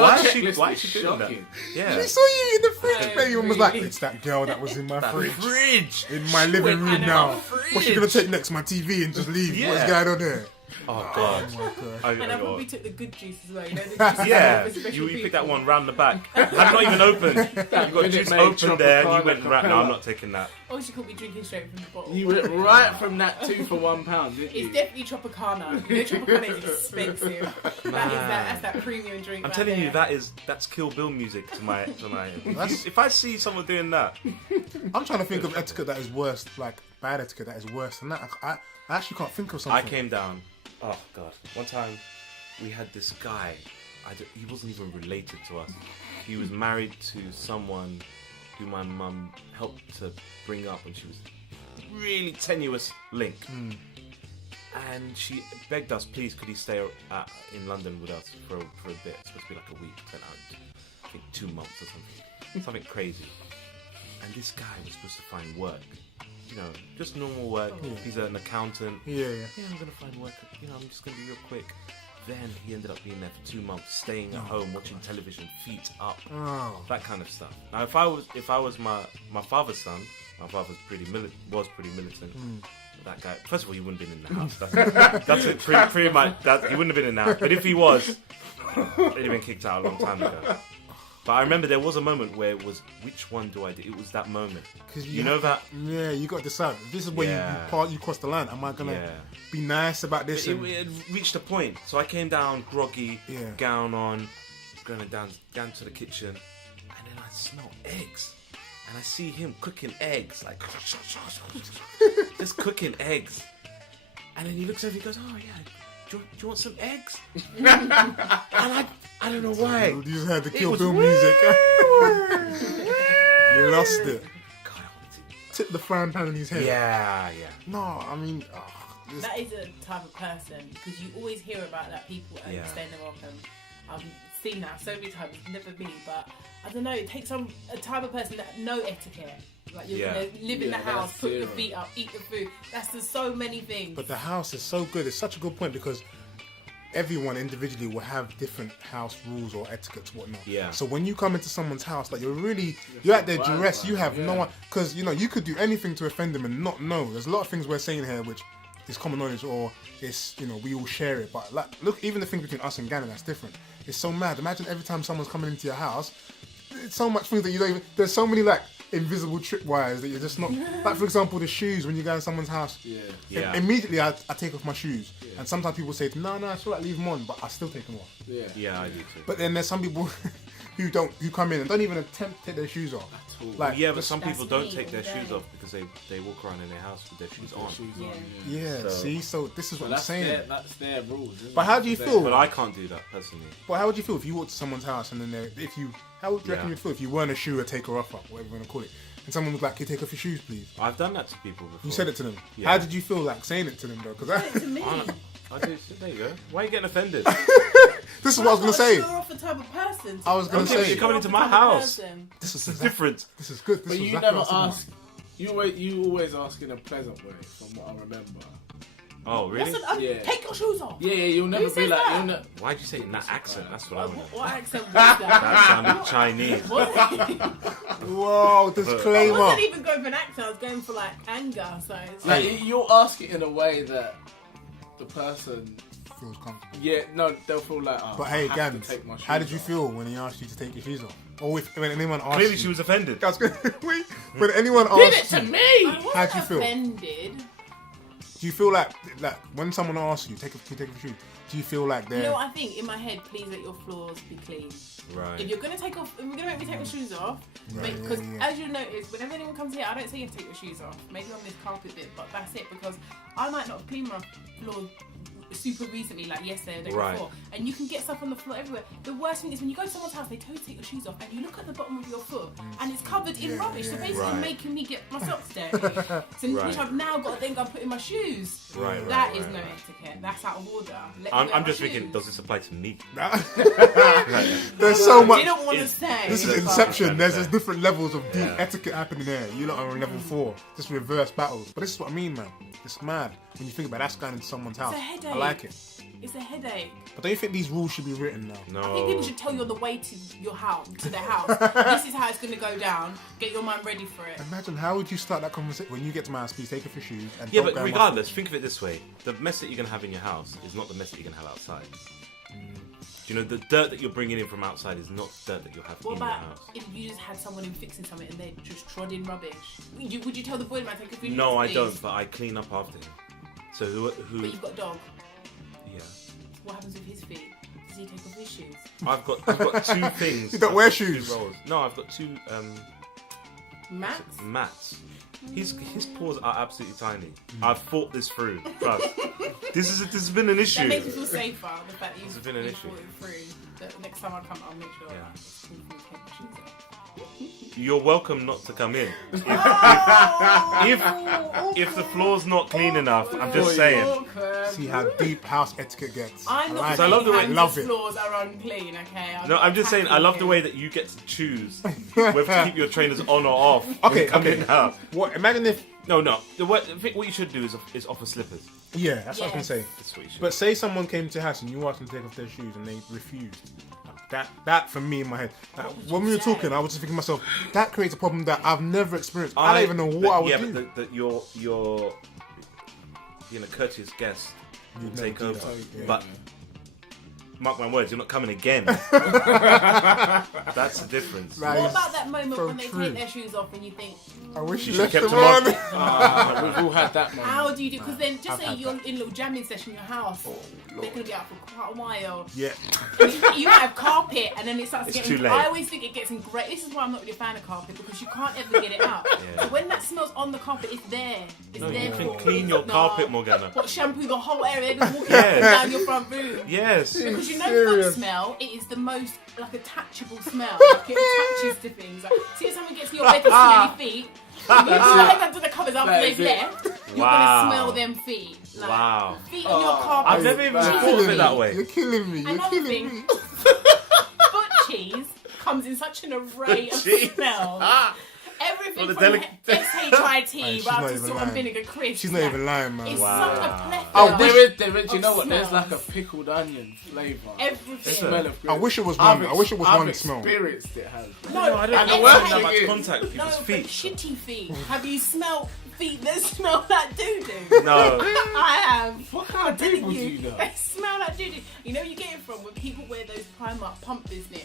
why is she doing that? Yeah. She saw you in the fridge, I baby. And was really- like, it's that girl that was in my That fridge. fridge. In my living room went now. out of What's she gonna take next? My TV and just leave? Yeah. What's going on there? Oh god. Oh my god. And I probably took the good juice as well. You know, the juice Yeah, for special you picked that people. one round the back. Had not even opened. You got juice open there, and you went right. No, I'm not taking that. Or she could be drinking straight from the bottle. You went right from that 2 for £1, didn't you? It's definitely Tropicana. You know, Tropicana is expensive. That's that premium drink. I'm right telling you, there. that's Kill Bill music to my. If I see someone doing that, I'm trying to think of etiquette that is worse, like bad etiquette that is worse than that. I actually can't think of something. I came down. Oh god! One time, we had this guy. He wasn't even related to us. He was married to someone who my mum helped to bring up, and she was really tenuous link. And she begged us, please, could he stay in London with us for a bit? It's supposed to be like a week, then I think 2 months or something crazy. And this guy was supposed to find work. You know, just normal work. Yeah. He's an accountant. Yeah. Yeah, I'm gonna find work. You know, I'm just gonna be real quick. Then he ended up being there for 2 months, staying at home, watching television, feet up, Oh. that kind of stuff. Now, if I was my father's son, my father's pretty militant. That guy, first of all, he wouldn't have been in the house. That's it, pretty much. He wouldn't have been in the house. But if he was, he'd have been kicked out a long time ago. But I remember there was a moment where it was, which one do I do? It was that moment. Cause You know that? Yeah, you got to decide. This is where you cross the line. Am I gonna be nice about this? It reached a point. So I came down groggy, Yeah. gown on, going down to the kitchen, and then I smell eggs. And I see him cooking eggs, like just cooking eggs. And then he looks over and he goes, oh yeah, do you want some eggs? And I don't know why. You just heard the It Kill was Bill music. You lost it. God, I wanted to- Tip the frying pan in his head. Yeah. No, I mean, That is a type of person because you always hear about that people overstaying their welcome. I've seen that so many times, never me, but I don't know. It takes a type of person that know etiquette. Like you're gonna live in the house, that's put your zero. feet up, eat the food. There's so many things. but the house is so good. It's such a good point because everyone individually will have different house rules or etiquettes, whatnot. Yeah. So when you come into someone's house, like you're at their fine, duress. fine, You have no yeah. one, because you could do anything to offend them and not know. There's a lot of things we're saying here which is common knowledge or it's we all share it. But like, look, even the thing between us and Ghana, that's different. It's so mad. Imagine every time someone's coming into your house, it's so much things that you don't even. There's so many like invisible tripwires that you're just not. Like for example, the shoes when you go in someone's house. Yeah. Immediately I take off my shoes, and sometimes people say, no, it's all right, leave them on, but I still take them off. Yeah, I do too. But then there's some people who come in and don't even attempt to take their shoes off. Like, Yeah, but some people That's don't me take their all shoes day. off because they walk around in their house with their shoes on. yeah, see, so this is what I'm saying. That's their rules. Isn't But how do you It's feel? But I can't do that personally. But how would you feel if you walked to someone's house and then how would you reckon Yeah. you'd feel if you weren't a shoe or taker offer, whatever you want to call it, and someone was like, "Can you take off your shoes, please?" I've done that to people before. You said it to them. Yeah. How did you feel like saying it to them though? Because to me. I do. There you go. Why are you getting offended? this is what I was gonna say. You're off the type of person. I was gonna Okay, but say you're coming into my house. This is It's different. This is good. This But was you exactly never what I was ask. You always ask in a pleasant way, from what I remember. Oh, really? Yeah. Take your shoes off. Yeah, you'll never Who be says like. that? You'll ne- Why'd you say it in that accent? That's what I want. What accent was that? That sounded Chinese. Was it? thinking. Whoa, I disclaimer. wasn't even going for an accent. I was going for like anger. So it's Like you'll ask it in a way that the person. Feels comfortable. Yeah, no, they'll feel like. Oh, But I hey, have Gans, to take my shoes how did you off. feel when he asked you to take your shoes off? Or when anyone asked Clearly, you? she was offended. I was gonna, wait, when anyone Did it asked to you, me. I wasn't How'd you feel? offended. do you feel like when someone asks you, can you take off your shoes? Do you feel like You they're know what I think? In my head, please let your floors be clean. Right. If you're gonna make me take my shoes off, Right, because yeah. as you notice, whenever anyone comes here, I don't say you have to take your shoes off. Maybe on this carpet bit, but that's it because I might not clean my floors super recently, like yesterday or the day Right. before, and you can get stuff on the floor everywhere. The worst thing is when you go to someone's house, they tell you to take your shoes off, and you look at the bottom of your foot, and it's covered in rubbish. So basically, Right. making me get my socks dirty. So which I've now got to then go and put in my shoes. Right. That is no etiquette. That's out of order. Let me I'm wear my just thinking, shoes. does this apply to me? There's so much. Didn't want to say. This is Inception. There's different levels of deep etiquette happening there. You lot are on level 4, just reverse battles. But this is what I mean, man. It's mad when you think about that's going into someone's house. It's a headache. I like it. It's a headache. But don't you think these rules should be written now? I think people should tell you on the way to your house, to their house. This is how it's going to go down. Get your mind ready for it. Imagine how would you start that conversation when you get to my house? Please take off your shoes and Yeah, don't but go in my regardless, think of it this way: the mess that you're gonna have in your house is not the mess that you're gonna have outside. You know, the dirt that you're bringing in from outside is not dirt that you'll have What in your about house. if you just had someone in fixing something and they just trod in rubbish? Would you tell the boiler man take a few No, I please? don't. But I clean up after him. So who? But you've got a dog. Yeah, What happens with his feet? Does he take off his shoes? I've got 2 things. You don't wear I've got 2 shoes? rolls. No, I've got 2 Max? mats. His paws are absolutely tiny. I've thought this through. Trust. This has been an issue. That makes me feel safer. The fact that This you've has been an you've issue. thought it through. The next time I come, I'll make sure. Yeah. It's cool for me to take my shoes off. You're welcome not to come in. If the floor's not clean enough, I'm just saying. See how deep house etiquette gets. I'm not like saying it. I love the way- Hampton's love it. floors are unclean, okay? No, I'm just saying. I love the way that you get to choose whether to keep your trainers on or off. when Okay, you come okay. in now. What? Imagine if. No. I think what you should do is offer slippers. Yeah, that's what I was Yes. gonna say. That's what you should. But say someone came to your house and you asked them to take off their shoes and they refused. That for me in my head. When we were talking, I was just thinking to myself, that creates a problem that I've never experienced. I don't even know what I would do. Yeah, but your courteous guest will You'd take never do over. that, yeah. But mark my words, you're not coming again. That's the difference. That What is about that moment so when they true. take their shoes off and you think, I wish You you should left have them kept them on. We've all had that, man. how do you do? Because then, just I've say had you're that. in a little jamming session in your house. They're going to be out for quite a while. Yeah. You have carpet and then it starts It's getting. too late. I always think it gets in great. This is why I'm not really a fan of carpet because you can't ever get it out. Yeah. So when that smells on the carpet, it's there. It's No, there you can for clean your carpet, Morgana. What, shampoo the whole area, just walking Yes. up and down your front room. Yes. Because you know Serious. foot smell, it is the most like attachable smell. Like it attaches to things. Like, see if someone gets in your bed with smelly feet, you slide under the covers after That they've is it. left, you're Wow. gonna smell them feet. Like, Wow. feet on your carpet. I've never even You're thought of it that way. You're killing me. You're Another killing thing, me. foot cheese comes in such an array of Cheese. smells. Everything Well, the from SHIT, SHIT she's right not to even salt lying. and vinegar crisps. She's not like, even lying, man. It's Wow. such a plethora. I wish- Do you know of what? There's like a smells. pickled onion flavour. Everything. Smell of I wish it was I've one. I wish it was I've one smell. experienced it, has. No, I don't And know the why worst that thing much is- contact with No, people's but feet. shitty feet. Have you smelled feet that smell like doo-doo? No. I have. What kind of Telling people do you know? They smell like doo-doo. You know where you get it from? When people wear those Primark pump business.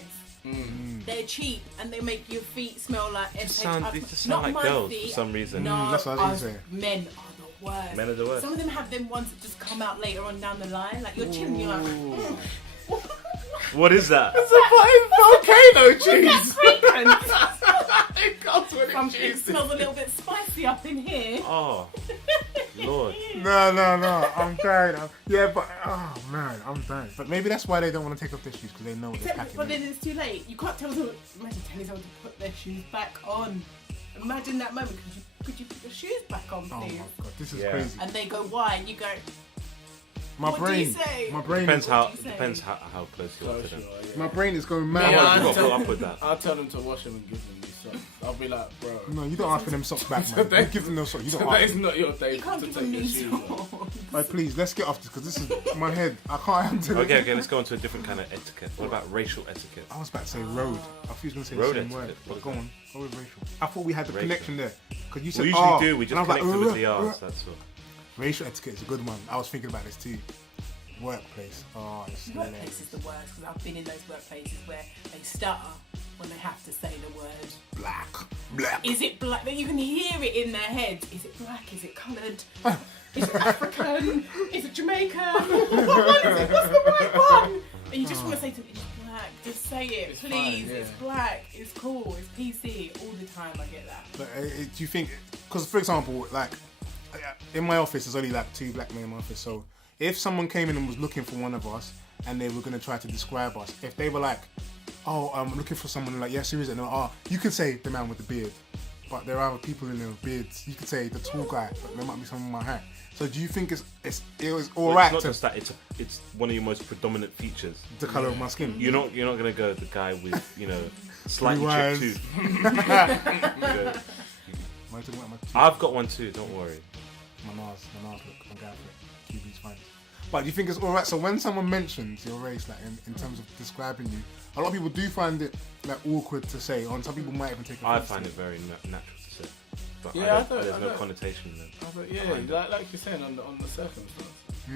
They're cheap and they make your feet smell like They just not sound like my girls feet. for some reason. No, that's what I was gonna say. men are the worst. Men are the worst. Some of them have them ones that just come out later on down the line. Like your chin, you're like, What is that? It's a fucking volcano cheese. fragrance. It comes when Something it's cheesy. smells a little bit spicy up in here. Oh, Lord. No. I'm dying. Yeah, but oh man, I'm dying. But maybe that's why they don't want to take off their shoes because they know what they're Except, packing. but then it's too late. You can't tell someone. Imagine telling someone to put their shoes back on. Imagine that moment. Could you put your shoes back on, Oh my please? god, this is Yeah. crazy. And they go, why? And you go, My what do brain, you say? my brain, Depends is, how do you say? how close you are to them. my brain is going Yeah, mad. You I got to tell- put up with that. I'll tell them to wash them and give them these socks. I'll be like, bro, No, you don't ask for them socks back, man. You give them those socks. You don't that ask. is not your day You can't to give take them your new shoes off. socks. Right, please, let's get off this because this is my head. I can't handle it. Okay, let's go on to a different kind of etiquette. What about racial etiquette? I was about to say road. I thought you was going to say Road the same etiquette. word. What But is go that? on. Go with racial. I thought we had the Racial. connection there. Because you said, We usually "Oh," do. We and just I was like, connected with the R's. That's all. Racial etiquette is a good one. I was thinking about this too. Workplace. Oh, it's Workplace hilarious. is the worst because I've been in those workplaces where they stutter when they have to say the word. Black. Is it black? You can hear it in their heads. Is it black? Is it coloured? Is it African? Is it Jamaican? What one is it? What's the right one? And you just want to say to them, it's black. Just say it, It's please. fine, yeah. It's black. It's cool. It's PC. All the time I get that. But do you think? Because for example, like in my office, there's only like 2 black men in my office, so if someone came in and was looking for one of us and they were going to try to describe us, if they were like, oh, I'm looking for someone, like, yes, who is it? And they're like, oh, you could say the man with the beard, but there are other people in there with beards. You could say the tall guy, but there might be someone with my hat. So do you think it was all right? It's not just that. It's one of your most predominant features. The color of my skin. You're not gonna go the guy with slightly Blue chipped eyes. tooth. Am I talking about my tooth? I've got one too. Don't worry. My nose look, my guy for QB's fine. But do you think it's all right? So when someone mentions your race, like in terms of describing you, a lot of people do find it like awkward to say, or some people might even take offense. I find it very natural to say, but Yeah, there's no connotation in it. I thought, like you're saying on the circumstance.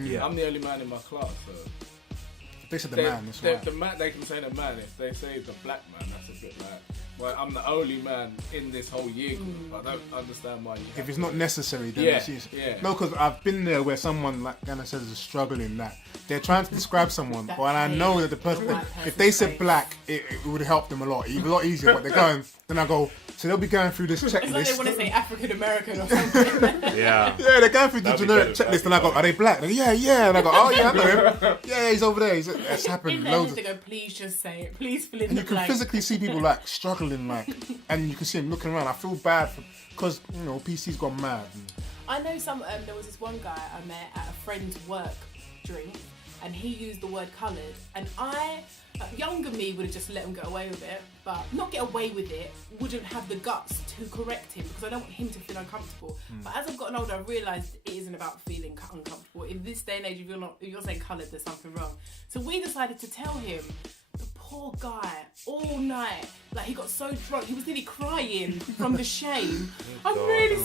Yeah. I'm the only man in my class, so If they said the man, that's right. the man, they can say the man. If they say the black man, that's a bit like, well, I'm the only man in this whole year group. I don't understand why you. If it's not necessary, then Yeah, it's useless. yeah. No, because I've been there where someone, like Anna says, is struggling. That they're trying to describe someone, That but I face, know that the person, the right if they said person's black, it would help them a lot. It'd be a lot easier. But they're going, then I go, so they'll be going through this It's like they checklist. want to say African American or something. Yeah. Yeah, they're going through the That'd be generic better, checklist, that'd and I go, be are they black? They go, yeah. And I go, oh yeah, I know him. Yeah, he's over there. It's happened In their loads. head, they go, please just say it. Please fill in And the you can blank. physically see people like struggling, like, and you can see him looking around. I feel bad because PC's gone mad. I know there was this one guy I met at a friend's work drink, and he used the word coloured, and younger me would have just let him get away with it, but not get away with it, wouldn't have the guts to correct him because I don't want him to feel uncomfortable. But as I've gotten older, I've realised it isn't about feeling uncomfortable. In this day and age, if you're saying coloured, there's something wrong. So we decided to tell him. The poor guy, all night, like he got so drunk, he was nearly crying from the shame. I'm really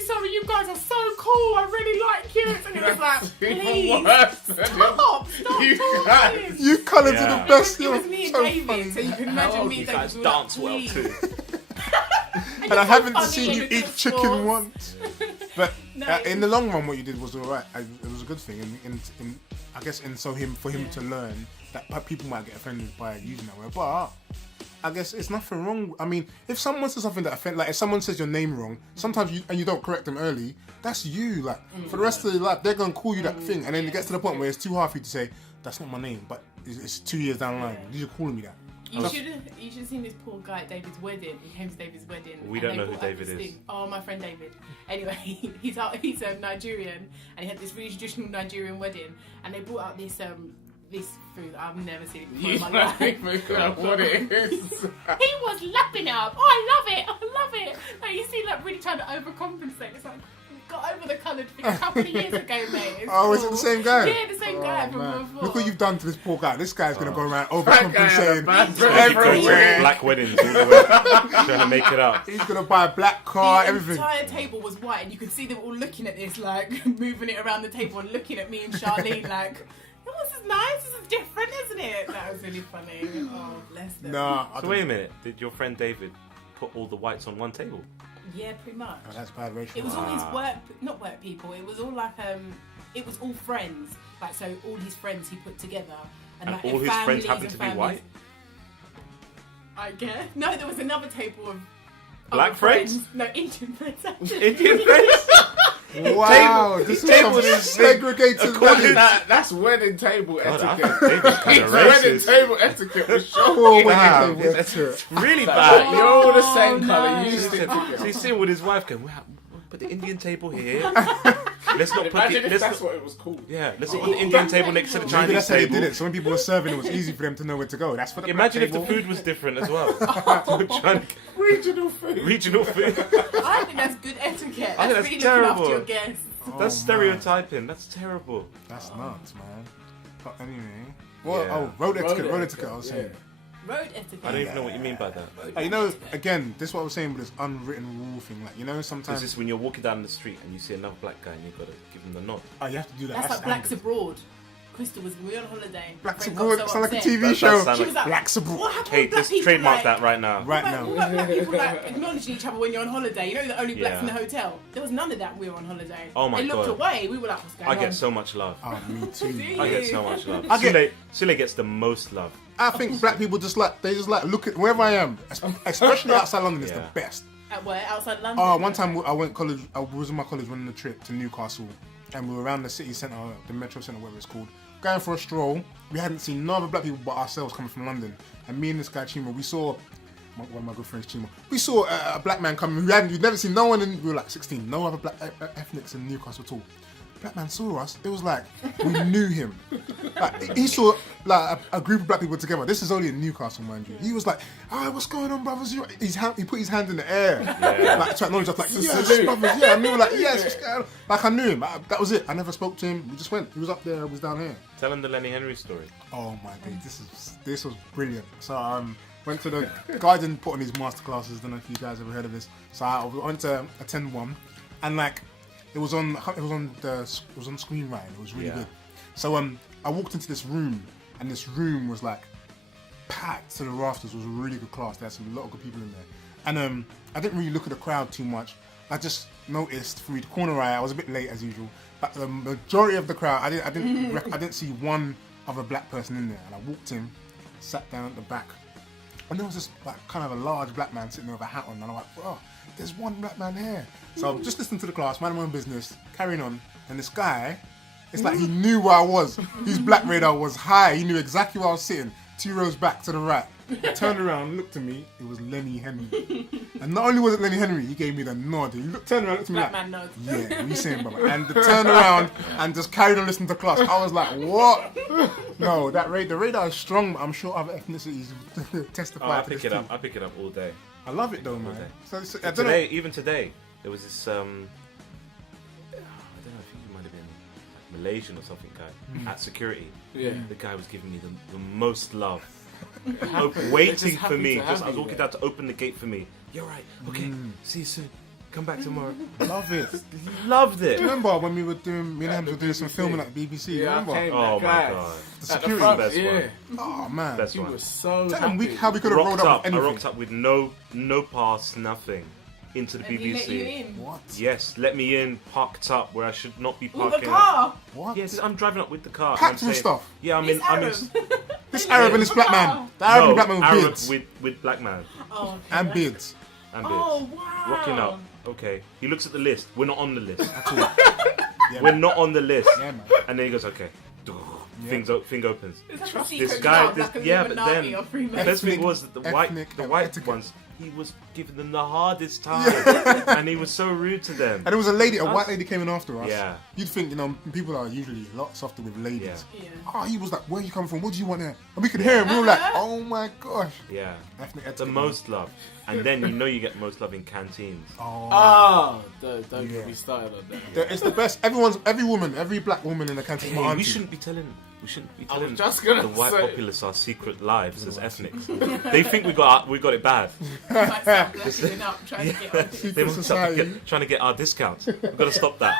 sorry, you guys are so cool, I really like you. And he was like, please, stop talking. You colours Yeah. are the best. It was me and so David, funny. so you can imagine me and David. We were like, please. And I haven't funny seen you and eat good chicken sauce. once. But No. in the long run, what you did was alright. It was a good thing. And I guess, and so for him to learn that people might get offended by using that word. But I guess it's nothing wrong. I mean, if someone says something that offends, like if someone says your name wrong, sometimes you don't correct them early, that's you. Like for the rest of their life, they're gonna call you that thing, and then it gets to the point where it's too hard for you to say that's not my name, but it's 2 years down the line. You're calling me that. You should have seen this poor guy at David's wedding. He came to David's wedding. We and don't they know who brought out David this is. thing. Oh, my friend David. Anyway, he's Nigerian, and he had this really traditional Nigerian wedding, and they brought out this food that I've never seen before in my life. what it is. He was lapping it up. Oh, I love it. Like, you see, like really trying to overcompensate. It's like got over the coloured thing a couple of years ago, mate. It's Oh, is it cool. the same guy? Yeah, the same guy from Man. before. Look what you've done to this poor guy. This guy's gonna go around That guy had a overcompensating bad breath. everywhere. Black weddings all the way, trying to make it up. He's gonna buy a black car, The everything. entire table was white, and you could see them all looking at this, like moving it around the table and looking at me and Charlene, like, "Oh, this is nice. This is different, isn't it?" That was really funny. Oh, bless them. Nah, I So don't- wait a minute. Did your friend David put all the whites on one table? Yeah, pretty much. Oh, that's bad racial. It was all his not work people. It was all like it was all friends. Like so, all his friends he put together, And like, all their his friends families happened and to be families. white? I guess. No, there was another table of Black other friends? No, Indian friends. Actually. Indian friends? Wow, this is some segregated wedding. That's wedding table God, I etiquette. think David's kind of Wedding racist. table etiquette was Oh, shocking. wow. That's really Like, bad. you're all the same Oh, colour. no. You stick So together. he's sitting with his wife going, "Wow, we'll put the Indian table here. Let's not put Imagine the, if let's that's not, what it was called. yeah, let's not put the Indian table next to the Maybe Chinese that's how they table. did it. So when people were serving, it was easy for them to know where to go. That's for the Imagine if black the table. food was different as well. Trying to Regional food. regional food. I think that's good etiquette. I think That's that's really terrible. looking after your guests. Oh, That's man. stereotyping. That's terrible. That's nuts, man. But anyway, well, Yeah. road etiquette. Road Road etiquette, etiquette. I was yeah. saying. Road etiquette. I don't even know what you mean by that. Like, you know, again, this is what I was saying with this unwritten rule thing. Like, you know, Is sometimes this when you're walking down the street and you see another black guy and you've got to give him the nod? oh, you have to do that. That's like Blacks standard. Abroad. Crystal was we were on holiday. Blacks Friend Abroad. got Sound like a upset. TV That show. does sound She was like, Blacks Abroad. what happened Hey, with black let's people, trademark like, that right now. Right What now. about black people like acknowledging each other when you're on holiday? You know the only blacks Yeah. in the hotel. There was none of that. When we were on holiday. Oh my they looked God. away. We were like, what's going I on? get so much love. Oh, me too. Do you? I get so much love. I get- Sule gets the most love. I think black people just like look at wherever I am, especially outside London. It's Yeah. the best. At where? Outside London. Oh, one time I went college. I was in my college running a trip to Newcastle, and we were around the city centre, the metro centre, whatever it's called, going for a stroll. We hadn't seen no other black people but ourselves coming from London. And me and this guy Chima, we saw one of my good friends Chima. We saw a black man coming. We'd never seen no one. We were like 16. No other black ethnics in Newcastle at all. Black man saw us. It was like we knew him. Like he saw like a group of black people together. This is only in Newcastle, mind you. He was like, "Oh, what's going on, brothers?" He put his hand in the air, like to acknowledge us. Like, yes, brothers. Yeah, and we were like, "Yes, what's going on?" Like I knew him. That was it. I never spoke to him. We just went. He was up there. I was down here. Tell him the Lenny Henry story. Oh my god, this was brilliant. So went to the guy didn't put on his master classes. Don't know if you guys ever heard of this. So I went to attend one, and like. It was on screenwriting. It was really good. So I walked into this room, and this room was like packed to the rafters. It was a really good class. There had a lot of good people in there, and I didn't really look at the crowd too much. I just noticed through the corner eye. I was a bit late as usual, but the majority of the crowd, I didn't see one other black person in there. And I walked in, sat down at the back, and there was this like kind of a large black man sitting there with a hat on, and I'm like, oh, there's one black man here. So I'm just listening to the class, minding my own business, carrying on, and this guy, it's like he knew where I was. His black radar was high. He knew exactly where I was sitting. 2 rows back to the right. He turned around, looked at me. It was Lenny Henry. And not only was it Lenny Henry, he gave me the nod. He turned around, looked at me Black like, man nod. yeah, what are you saying, brother? And the turn around and just carried on listening to class. I was like, what? No, the radar is strong. I'm sure other ethnicities testify to this too. I pick it up all day. I love it though, man. So I don't Today, know. even today, there was this. I don't know. I think it might have been like Malaysian or something guy at security. Yeah. The guy was giving me the most love, waiting just for happy me. to have Just I was you walking there. down to open the gate for me. You're right. Okay. See you soon. Come back tomorrow. Love it. Loved it. Do you remember when we were doing, me and Hams were doing some filming at BBC? Yeah, I remember? came, Oh that my guy. god. The At the security. front, Best yeah. one. Oh man. Best He one. was so Tell them happy. how we could have rolled Rocked up up. with I anything. rocked up with no pass, nothing, into the And he let you BBC. in. What? Yes, let me in, parked up where I should not be With parking. the car. What? Yes, I'm driving up with the car. and Packed I'm with saying- stuff. Yeah, I'm This in. I'm in. Arab. This Arab and this black man. The Arab and black man with Arab beards. with black man Oh, okay. And beards. and beards. Oh, wow. Rocking up. Okay. He looks at the list. We're not on the list. Yeah, We're man. not on the list. Yeah, man. And then he goes, okay. Thing opens. It's like a secret This guy, club, like a yeah, but Illuminati then or Freemason. the best thing Ethnic- was that the ethnic white etiquette. ones, he was giving them the hardest time, and he was so rude to them. And there was a white lady came in after us. Yeah. You'd think, people are usually a lot softer with ladies. Yeah. Oh, he was like, where you come from? What do you want there? And we could hear him. We were like, oh my gosh. Yeah, Ethnic the etiquette, most love, and then you get most love in canteens. Oh. Oh, don't Yeah. get me started on that. It's the best. Every black woman in the canteen. my Hey, we auntie. shouldn't be telling I was just gonna the white say- populace our secret lives as ethnics. They think we got it bad. Might start blackening up, trying to get on this. They must start trying to get our discounts. We've got to stop that.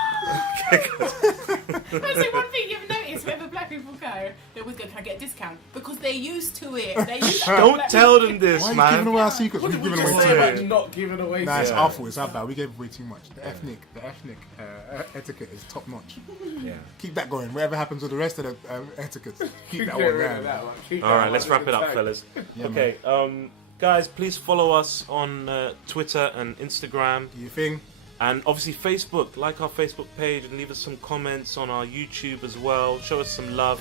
That's the one thing you've noticed whenever black people go, they always go, can I get a discount? Because they're used to it. They're used to Don't black tell people. them this, Why are you giving man. away our secrets? We've given away Just too say much. about not giving away. Nah, it's Yeah. our fault. It's our bad. We gave away too much. The ethnic etiquette is top notch. Yeah. Keep that going. Whatever happens with the rest of the etiquettes, keep that Get one rid going. of that one. Keep All that right, one let's in wrap the it up, tank. fellas. Yeah, Okay, guys, please follow us on Twitter and Instagram, Do you think? and obviously Facebook. Like our Facebook page and leave us some comments on our YouTube as well. Show us some love.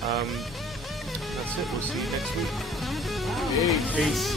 That's it. We'll see you next week. Peace.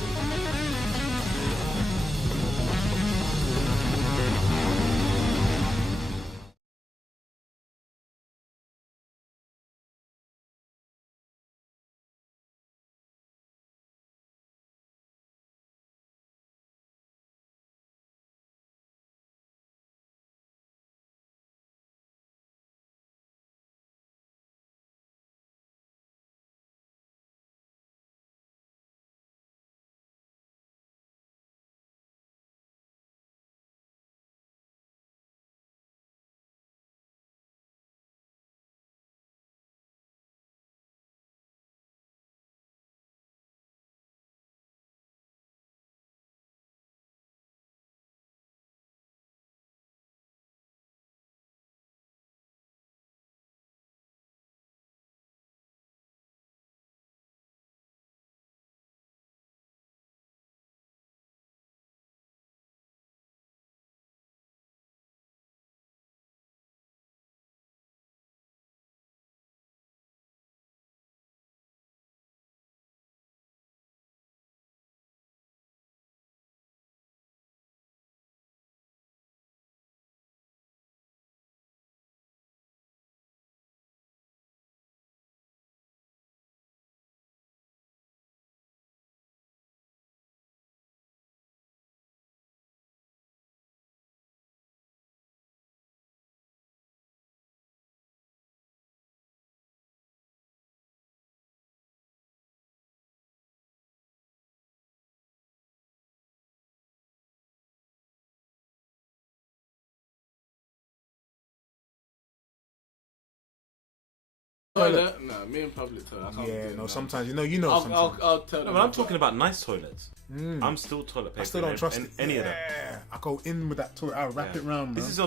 Toilet? No, me in public toilet. I can't Yeah, do no. that. Sometimes you know. I'll Sometimes. tell No, them. but I'm talking about nice toilets. I'm still toilet paper. I still don't trust it. any of them. Yeah, I go in with that toilet. I wrap it round. This is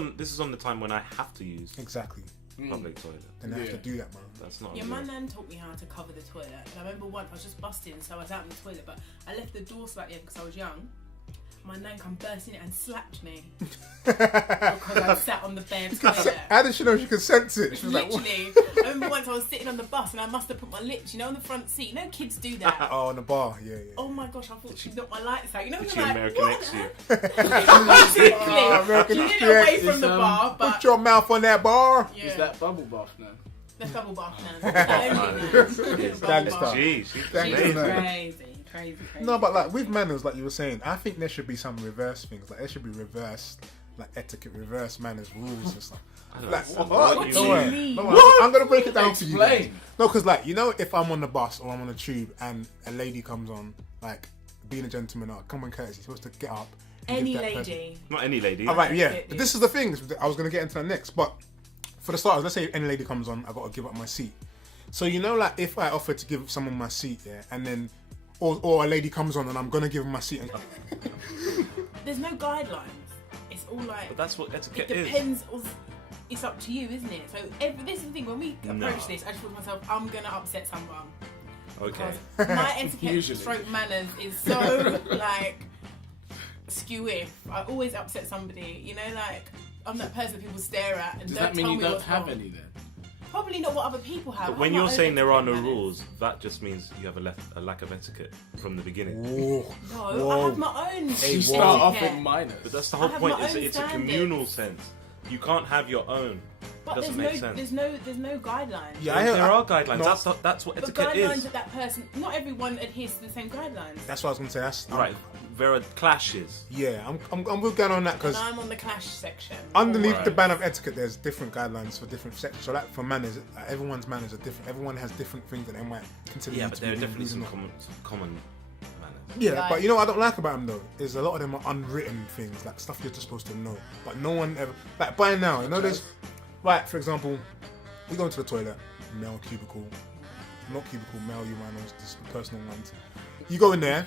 on the time when I have to use Exactly. public toilet. Then I have to do that, man. That's not. Yeah, real. my nan taught me how to cover the toilet. And I remember once I was just busting, so I was out in the toilet, but I left the door slightly open because I was young. My nan come bursting in and slapped me because I sat on the bare toilet. How did she know she could sense it? She was like, Literally, I remember once I was sitting on the bus and I must have put my lips, on the front seat. You know, kids do that. oh, on the bar. Yeah. Oh my gosh, I thought she knocked my lights out. You know, Did when she you're American like, X you? Basically, American she did it History away X from the bar, but Put your mouth on that bar. yeah, Is that bubble bath now? that's double bath now. Gangster. Jeez, she's Gangster. She's man. crazy. No, but like with manners, like you were saying, I think there should be some reverse things. Like there should be reverse, like etiquette, reverse manners, rules and stuff. I don't Like, understand what? what you do you Don't mean? worry. Don't worry. I'm gonna break it down for you. Guys. Explain. No, because like if I'm on the bus or I'm on a tube and a lady comes on, like being a gentleman or common courtesy, you're supposed to get up. and Any give that person- lady. Not any lady. All right, yeah. It- But this is the thing. I was gonna get into that next, but for the starters, let's say any lady comes on, I gotta give up my seat. So like if I offer to give someone my seat, yeah, and then or a lady comes on and I'm gonna give her my seat. There's no guidelines. It's all like But that's what it etiquette is. depends. It's up to you, isn't it? So this is the thing. When we approach this, I just thought to myself, I'm gonna upset someone. Okay. Because my etiquette Usually. stroke manners is so like skewy. I always upset somebody. You know, like I'm that person that people stare at and Does don't that mean tell you me don't what's have wrong. any then? Probably not what other people have. But when I have you're my saying own there are no etiquette manners. rules, that just means you have a lack of etiquette from the beginning. Whoa. No, I have my own. You start off etiquette. in minors. But that's the I whole have point. my It's own a standards. communal sense. You can't have your own. But It doesn't make sense. there's no guidelines. Yeah, There are guidelines. No. That's what But etiquette guidelines is. that that person, not everyone adheres to the same guidelines. That's what I was gonna say. That's Right. There are clashes. Yeah, I'm going on that And because I'm on the clash section. underneath Right. the ban of etiquette, there's different guidelines for different sections. So like for manners, everyone's manners are different. Everyone has different things that they might consider. Yeah, you but to there are be definitely rude some or not. common manners. Yeah, Like- but you know what I don't like about them though is a lot of them are unwritten things, like stuff you're just supposed to know, but no one ever. Like by now, you know, there's right. For example, we go into the toilet, male cubicle, not cubicle, male urinals, just personal ones. You go in there,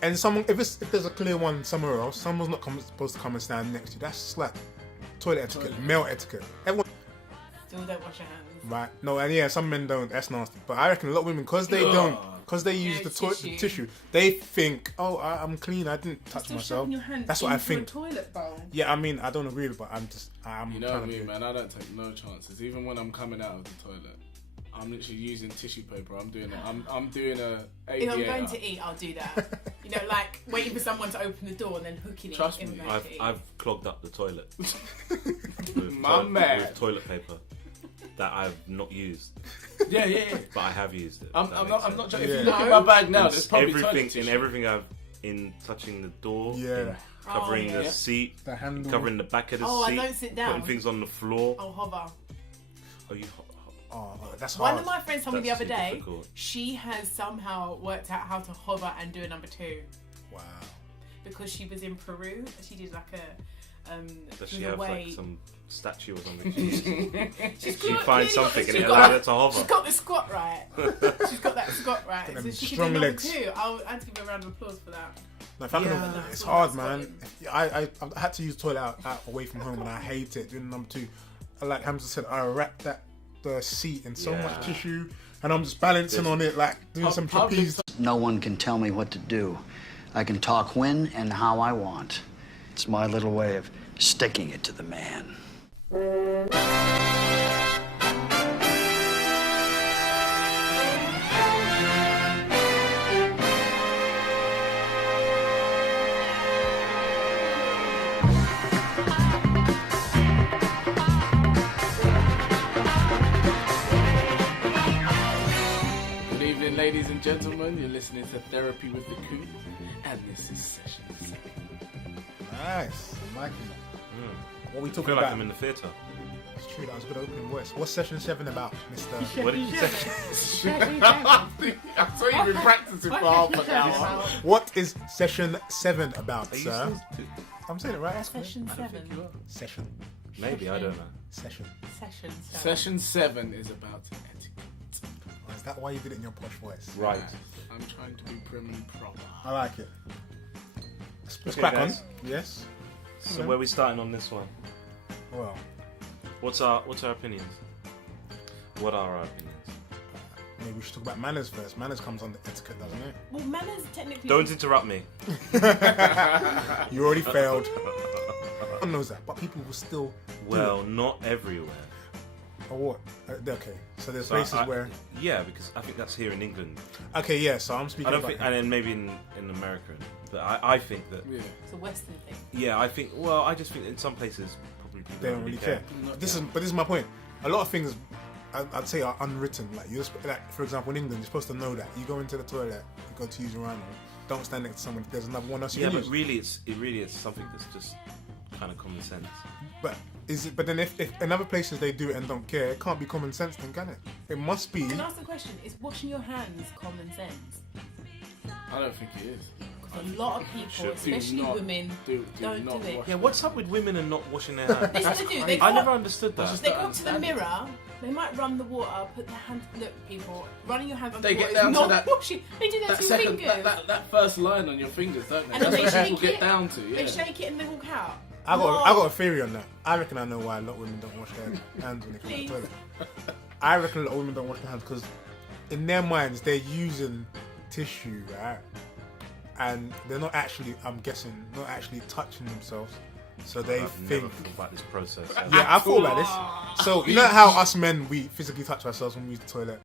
and someone if there's a clear one somewhere else, someone's not supposed to come and stand next to you. That's just like toilet etiquette, male etiquette. Everyone. Still don't wash your hands. Right. No, and yeah, some men don't. That's nasty. But I reckon a lot of women, because they don't, because they use No the tissue. tissue, they think, oh, I'm clean. I didn't touch Still myself. shoving your hands That's what I into think. a toilet bowl. Yeah, I mean, I don't agree with it, but I'm You know trying what I to mean, be. man? I don't take no chances. Even when I'm coming out of the toilet, I'm literally using tissue paper. I'm doing a If I'm aviator. going to eat, I'll do that. You know, like waiting for someone to open the door and then hooking Trust it. if me, I'm going to eat. I've clogged up the toilet with, My man. with toilet paper that I've not used, Yeah. but I have used it. I'm That not makes joking. sense. If you Yeah. look at my bag now, And there's probably toilet everything tissue. in everything I've in touching the door, Yeah. in covering Oh, yeah. the seat, The handle. covering the back of the Oh, I seat, don't sit down. putting things on the floor. I'll hover. Oh, you. Oh, that's One hard. of my friends told me the That's other too day, difficult. she has somehow worked out how to hover and do a number 2 Wow. because she was in Peru. She did like a Does she she was have away. like some statue or something? She got- finds clearly something got- and she's it got- allows her to She's hover. got the squat right. She's got that squat right. Got So them she could do strong number legs. 2. I had to give her a round of applause for that. No, if I can, Yeah. it's That's hard, what man. I had to use the toilet out away from home, and I hate it. Doing number 2, like Hamza said, I wrapped the seat in so Yeah. much tissue, and I'm just balancing on it, like doing some Public trapeze. No one can tell me what to do. I can talk when and how I want. It's my little way of sticking it to the man. Good evening, ladies and gentlemen. You're listening to Therapy with the Coup, and this is session 7. Nice, I'm liking that. What are we I talking feel like about? I'm in the theatre. It's true, that was a good opening voice. What's session 7 about, Mister? What did you say? I saw you been practicing for half an hour. What is session 7 about, Are you sir? still- I'm saying it right. Ask me. Session 7. Session. Maybe, I don't know. Session. Session 7. Session 7 is about etiquette. Is that why you did it in your posh voice? Right. I'm trying to be prim and proper. I like it. Let's Okay, crack guys. on. Yes. So where are we starting on this one? Well, What's our opinions? What are our opinions? maybe we should talk about manners first. Manners comes under etiquette, doesn't it? Well, manners technically. Don't interrupt me. You already failed. Everyone knows that, but people will still. Well, not everywhere. Or what? Okay, so there's So places I- where. Yeah, because I think that's here in England. Okay, yeah. So I'm speaking I don't about. think, and then maybe in America. But I think that. Yeah. It's a Western thing. Yeah, I think. Well, I just think in some places probably people they don't really care. But this is my point. A lot of things I'd say are unwritten. Like like for example, in England, you're supposed to know that you go into the toilet, you go to use your urinal, don't stand next to someone if there's another one else you Yeah, can but use. really it's something that's just kind of common sense. But is it? But then if in other places they do it and don't care, it can't be common sense, then can it? It must be. Can I ask the question? Is washing your hands common sense? I don't think it is. Because a lot of people, Should. especially Do not women, do don't not do it. wash Yeah, what's up with women and not washing their hands? This is the do. They I go never up, understood that. they go up to the mirror. They might run the water, put their hands. Look, people, running your hands on They the get water is down to not that- washing. They do that That to your second, fingers. that first line on your fingers, don't they? And then they That's what shake people get it. down to. Yeah. They shake it and they walk out. I got a theory on that. I reckon I know why a lot of women don't wash their hands when they come to the Please. toilet. I reckon a lot of women don't wash their hands because in their minds they're using tissue, right? And they're not actually, I'm guessing, not actually touching themselves. So they I've think. never thought about this process. Yeah, I thought about this. So you know how us men we physically touch ourselves when we use the toilet.